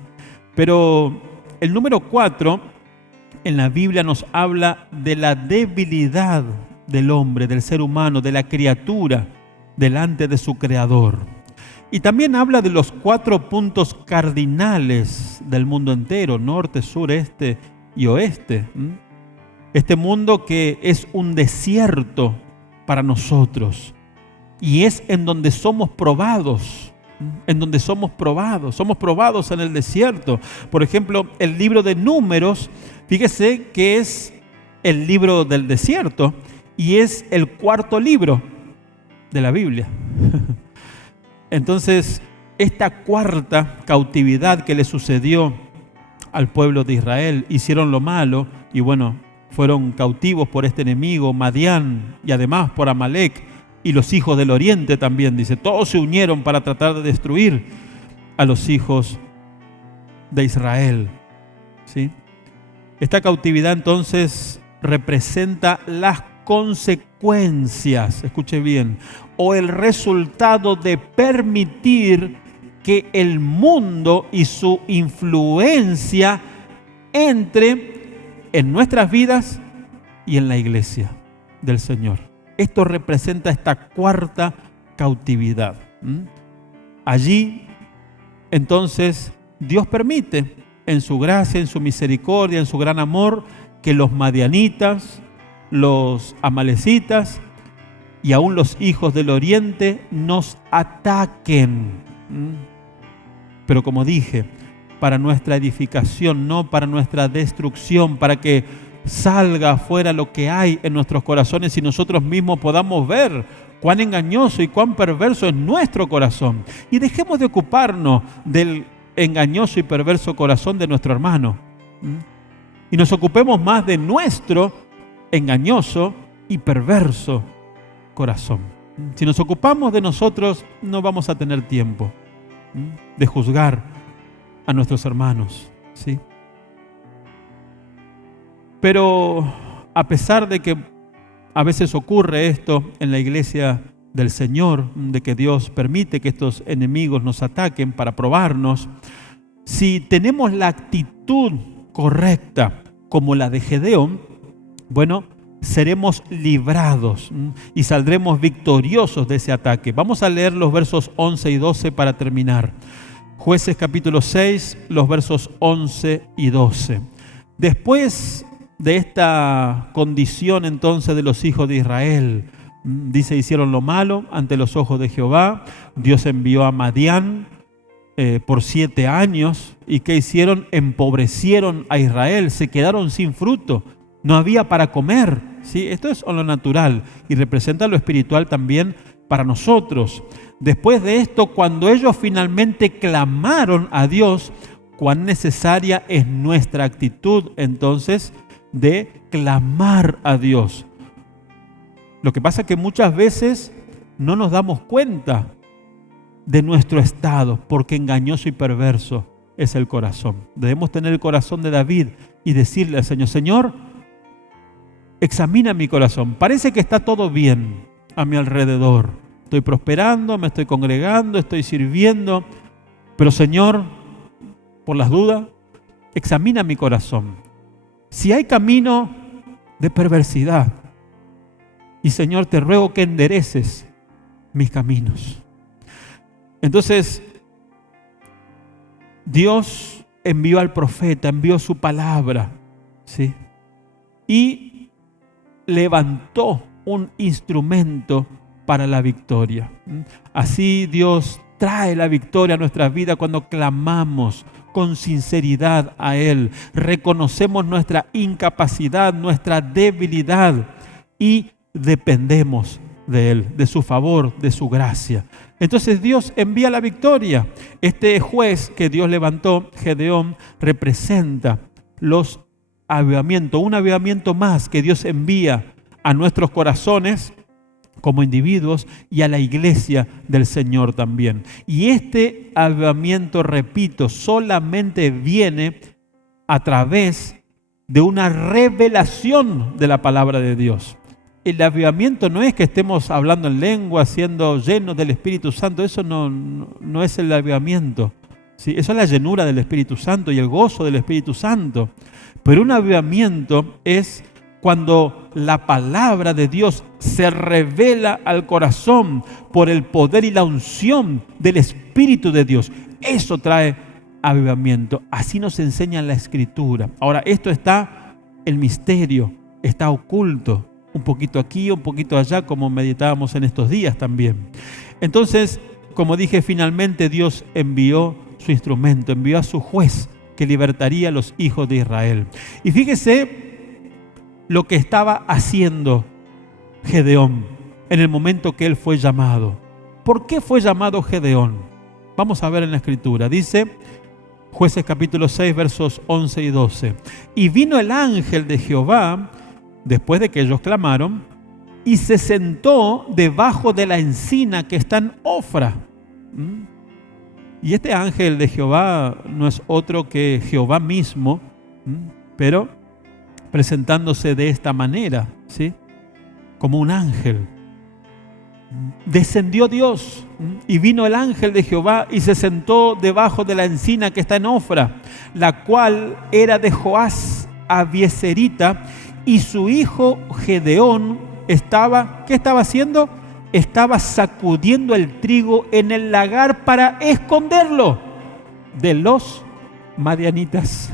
Pero el número 4 en la Biblia nos habla de la debilidad del hombre, del ser humano, de la criatura delante de su Creador. Y también habla de los 4 puntos cardinales del mundo entero, norte, sur, este y oeste. Este mundo que es un desierto para nosotros y es en donde somos probados. Somos probados en el desierto. Por ejemplo, el libro de Números, fíjese que es el libro del desierto y es el cuarto libro de la Biblia. Entonces, esta cuarta cautividad que le sucedió al pueblo de Israel, hicieron lo malo y bueno, fueron cautivos por este enemigo, Madián, y además por Amalek. Y los hijos del oriente también, dice, todos se unieron para tratar de destruir a los hijos de Israel, ¿sí? Esta cautividad entonces representa las consecuencias, escuche bien, o el resultado de permitir que el mundo y su influencia entre en nuestras vidas y en la iglesia del Señor. Esto representa esta cuarta cautividad. Allí, entonces, Dios permite, en su gracia, en su misericordia, en su gran amor, que los madianitas, los amalecitas y aún los hijos del oriente nos ataquen. Pero como dije, para nuestra edificación, no para nuestra destrucción, para que salga afuera lo que hay en nuestros corazones y nosotros mismos podamos ver cuán engañoso y cuán perverso es nuestro corazón. Y dejemos de ocuparnos del engañoso y perverso corazón de nuestro hermano. Y nos ocupemos más de nuestro engañoso y perverso corazón. Si nos ocupamos de nosotros, no vamos a tener tiempo de juzgar a nuestros hermanos, ¿sí? Pero a pesar de que a veces ocurre esto en la iglesia del Señor, de que Dios permite que estos enemigos nos ataquen para probarnos, si tenemos la actitud correcta como la de Gedeón, bueno, seremos librados y saldremos victoriosos de ese ataque. Vamos a leer los versos 11 y 12 para terminar. Jueces capítulo 6, los versos 11 y 12. Después de esta condición entonces de los hijos de Israel, dice, hicieron lo malo ante los ojos de Jehová. Dios envió a Madián por 7 años. ¿Y qué hicieron? Empobrecieron a Israel, se quedaron sin fruto, no había para comer, ¿sí? Esto es lo natural y representa lo espiritual también para nosotros. Después de esto, cuando ellos finalmente clamaron a Dios, cuán necesaria es nuestra actitud entonces de clamar a Dios. Lo que pasa es que muchas veces no nos damos cuenta de nuestro estado, porque engañoso y perverso es el corazón. Debemos tener el corazón de David y decirle al Señor, Señor, examina mi corazón. Parece que está todo bien a mi alrededor. Estoy prosperando, me estoy congregando, estoy sirviendo, pero Señor, por las dudas, examina mi corazón. Si hay camino de perversidad, y Señor, te ruego que endereces mis caminos. Entonces, Dios envió al profeta, envió su palabra, ¿sí? Y levantó un instrumento para la victoria. Así Dios trae la victoria a nuestras vidas cuando clamamos con sinceridad a Él. Reconocemos nuestra incapacidad, nuestra debilidad y dependemos de Él, de su favor, de su gracia. Entonces Dios envía la victoria. Este juez que Dios levantó, Gedeón, representa los avivamientos, un avivamiento más que Dios envía a nuestros corazones como individuos y a la iglesia del Señor también. Y este avivamiento, repito, solamente viene a través de una revelación de la palabra de Dios. El avivamiento no es que estemos hablando en lengua, siendo llenos del Espíritu Santo. Eso no es el avivamiento. ¿Sí? Eso es la llenura del Espíritu Santo y el gozo del Espíritu Santo. Pero un avivamiento es cuando la palabra de Dios se revela al corazón por el poder y la unción del Espíritu de Dios. Eso trae avivamiento. Así nos enseña la Escritura. Ahora, esto está en misterio, está oculto. Un poquito aquí, un poquito allá, como meditábamos en estos días también. Entonces, como dije, finalmente Dios envió su instrumento, envió a su juez que libertaría a los hijos de Israel. Y fíjese lo que estaba haciendo Gedeón en el momento que él fue llamado. ¿Por qué fue llamado Gedeón? Vamos a ver en la Escritura. Dice Jueces capítulo 6, versos 11 y 12. Y vino el ángel de Jehová después de que ellos clamaron, y se sentó debajo de la encina que está en Ofra. Y este ángel de Jehová no es otro que Jehová mismo, pero presentándose de esta manera, ¿sí? Como un ángel. Descendió Dios y vino el ángel de Jehová y se sentó debajo de la encina que está en Ofra, la cual era de Joás Abieserita, y su hijo Gedeón estaba, ¿qué estaba haciendo? Estaba sacudiendo el trigo en el lagar para esconderlo de los madianitas.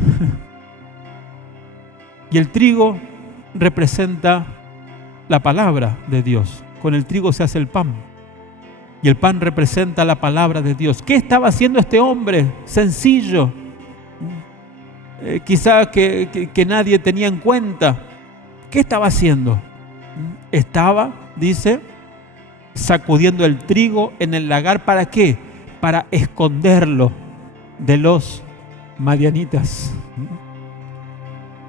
Y el trigo representa la palabra de Dios. Con el trigo se hace el pan. Y el pan representa la palabra de Dios. ¿Qué estaba haciendo este hombre? Sencillo. Quizá que nadie tenía en cuenta. ¿Qué estaba haciendo? Estaba, dice, sacudiendo el trigo en el lagar. ¿Para qué? Para esconderlo de los madianitas.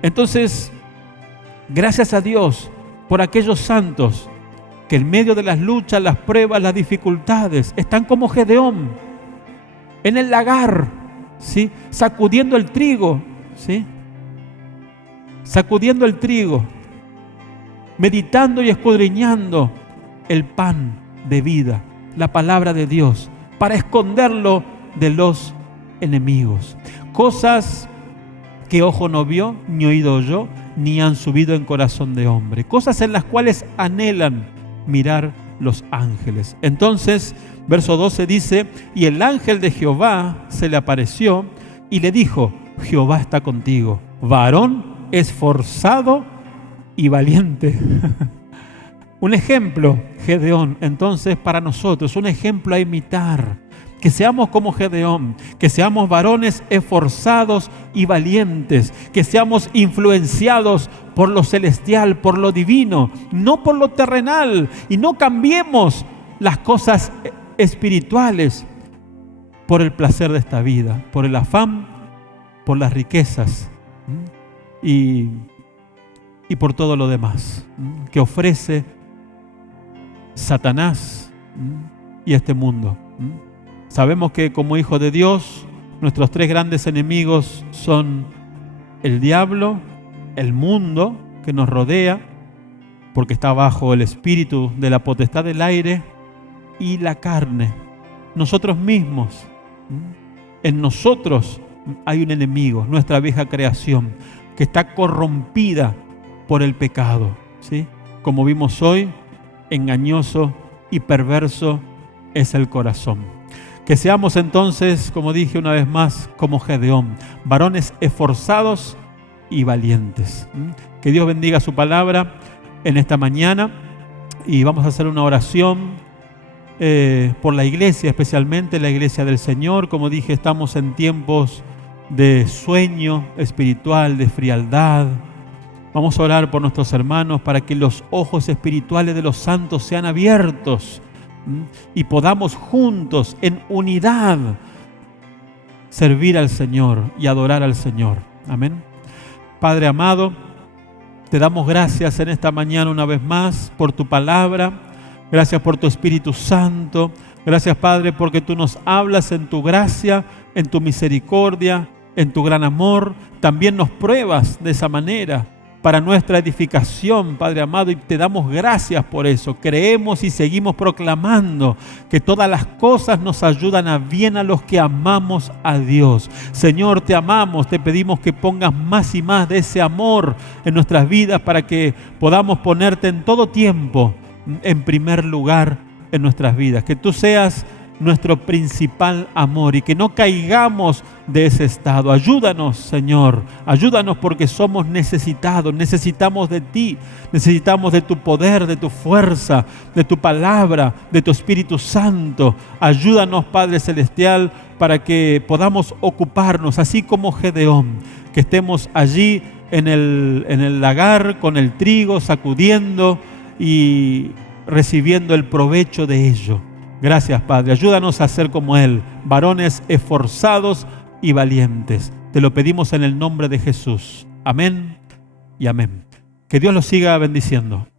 Entonces, gracias a Dios por aquellos santos que en medio de las luchas, las pruebas, las dificultades, están como Gedeón, en el lagar, ¿sí? Sacudiendo el trigo, ¿sí? Sacudiendo el trigo, meditando y escudriñando el pan de vida, la palabra de Dios, para esconderlo de los enemigos. Cosas que ojo no vio, ni oído oyó, ni han subido en corazón de hombre. Cosas en las cuales anhelan mirar los ángeles. Entonces, verso 12 dice, y el ángel de Jehová se le apareció y le dijo, Jehová está contigo, varón esforzado y valiente. Un ejemplo, Gedeón, entonces para nosotros, un ejemplo a imitar. Que seamos como Gedeón, que seamos varones esforzados y valientes, que seamos influenciados por lo celestial, por lo divino, no por lo terrenal, y no cambiemos las cosas espirituales por el placer de esta vida, por el afán, por las riquezas y por todo lo demás que ofrece Satanás y este mundo. Sabemos que como hijos de Dios, nuestros tres grandes enemigos son el diablo, el mundo que nos rodea, porque está bajo el espíritu de la potestad del aire, y la carne, nosotros mismos. En nosotros hay un enemigo, nuestra vieja creación, que está corrompida por el pecado, ¿sí? Como vimos hoy, engañoso y perverso es el corazón. Que seamos entonces, como dije una vez más, como Gedeón, varones esforzados y valientes. Que Dios bendiga su palabra en esta mañana y vamos a hacer una oración por la iglesia, especialmente la iglesia del Señor. Como dije, estamos en tiempos de sueño espiritual, de frialdad. Vamos a orar por nuestros hermanos para que los ojos espirituales de los santos sean abiertos y podamos juntos, en unidad, servir al Señor y adorar al Señor. Amén. Padre amado, te damos gracias en esta mañana una vez más por tu palabra. Gracias por tu Espíritu Santo. Gracias, Padre, porque tú nos hablas en tu gracia, en tu misericordia, en tu gran amor. También nos pruebas de esa manera para nuestra edificación, Padre amado, y te damos gracias por eso. Creemos y seguimos proclamando que todas las cosas nos ayudan a bien a los que amamos a Dios. Señor, te amamos, te pedimos que pongas más y más de ese amor en nuestras vidas para que podamos ponerte en todo tiempo en primer lugar en nuestras vidas. Que tú seas nuestro principal amor y que no caigamos de ese estado. Ayúdanos, Señor, ayúdanos porque somos necesitados, necesitamos de ti, necesitamos de tu poder, de tu fuerza, de tu palabra, de tu Espíritu Santo. Ayúdanos, Padre Celestial, para que podamos ocuparnos, así como Gedeón, que estemos allí en el lagar con el trigo, sacudiendo y recibiendo el provecho de ello. Gracias, Padre. Ayúdanos a ser como Él, varones esforzados y valientes. Te lo pedimos en el nombre de Jesús. Amén y amén. Que Dios los siga bendiciendo.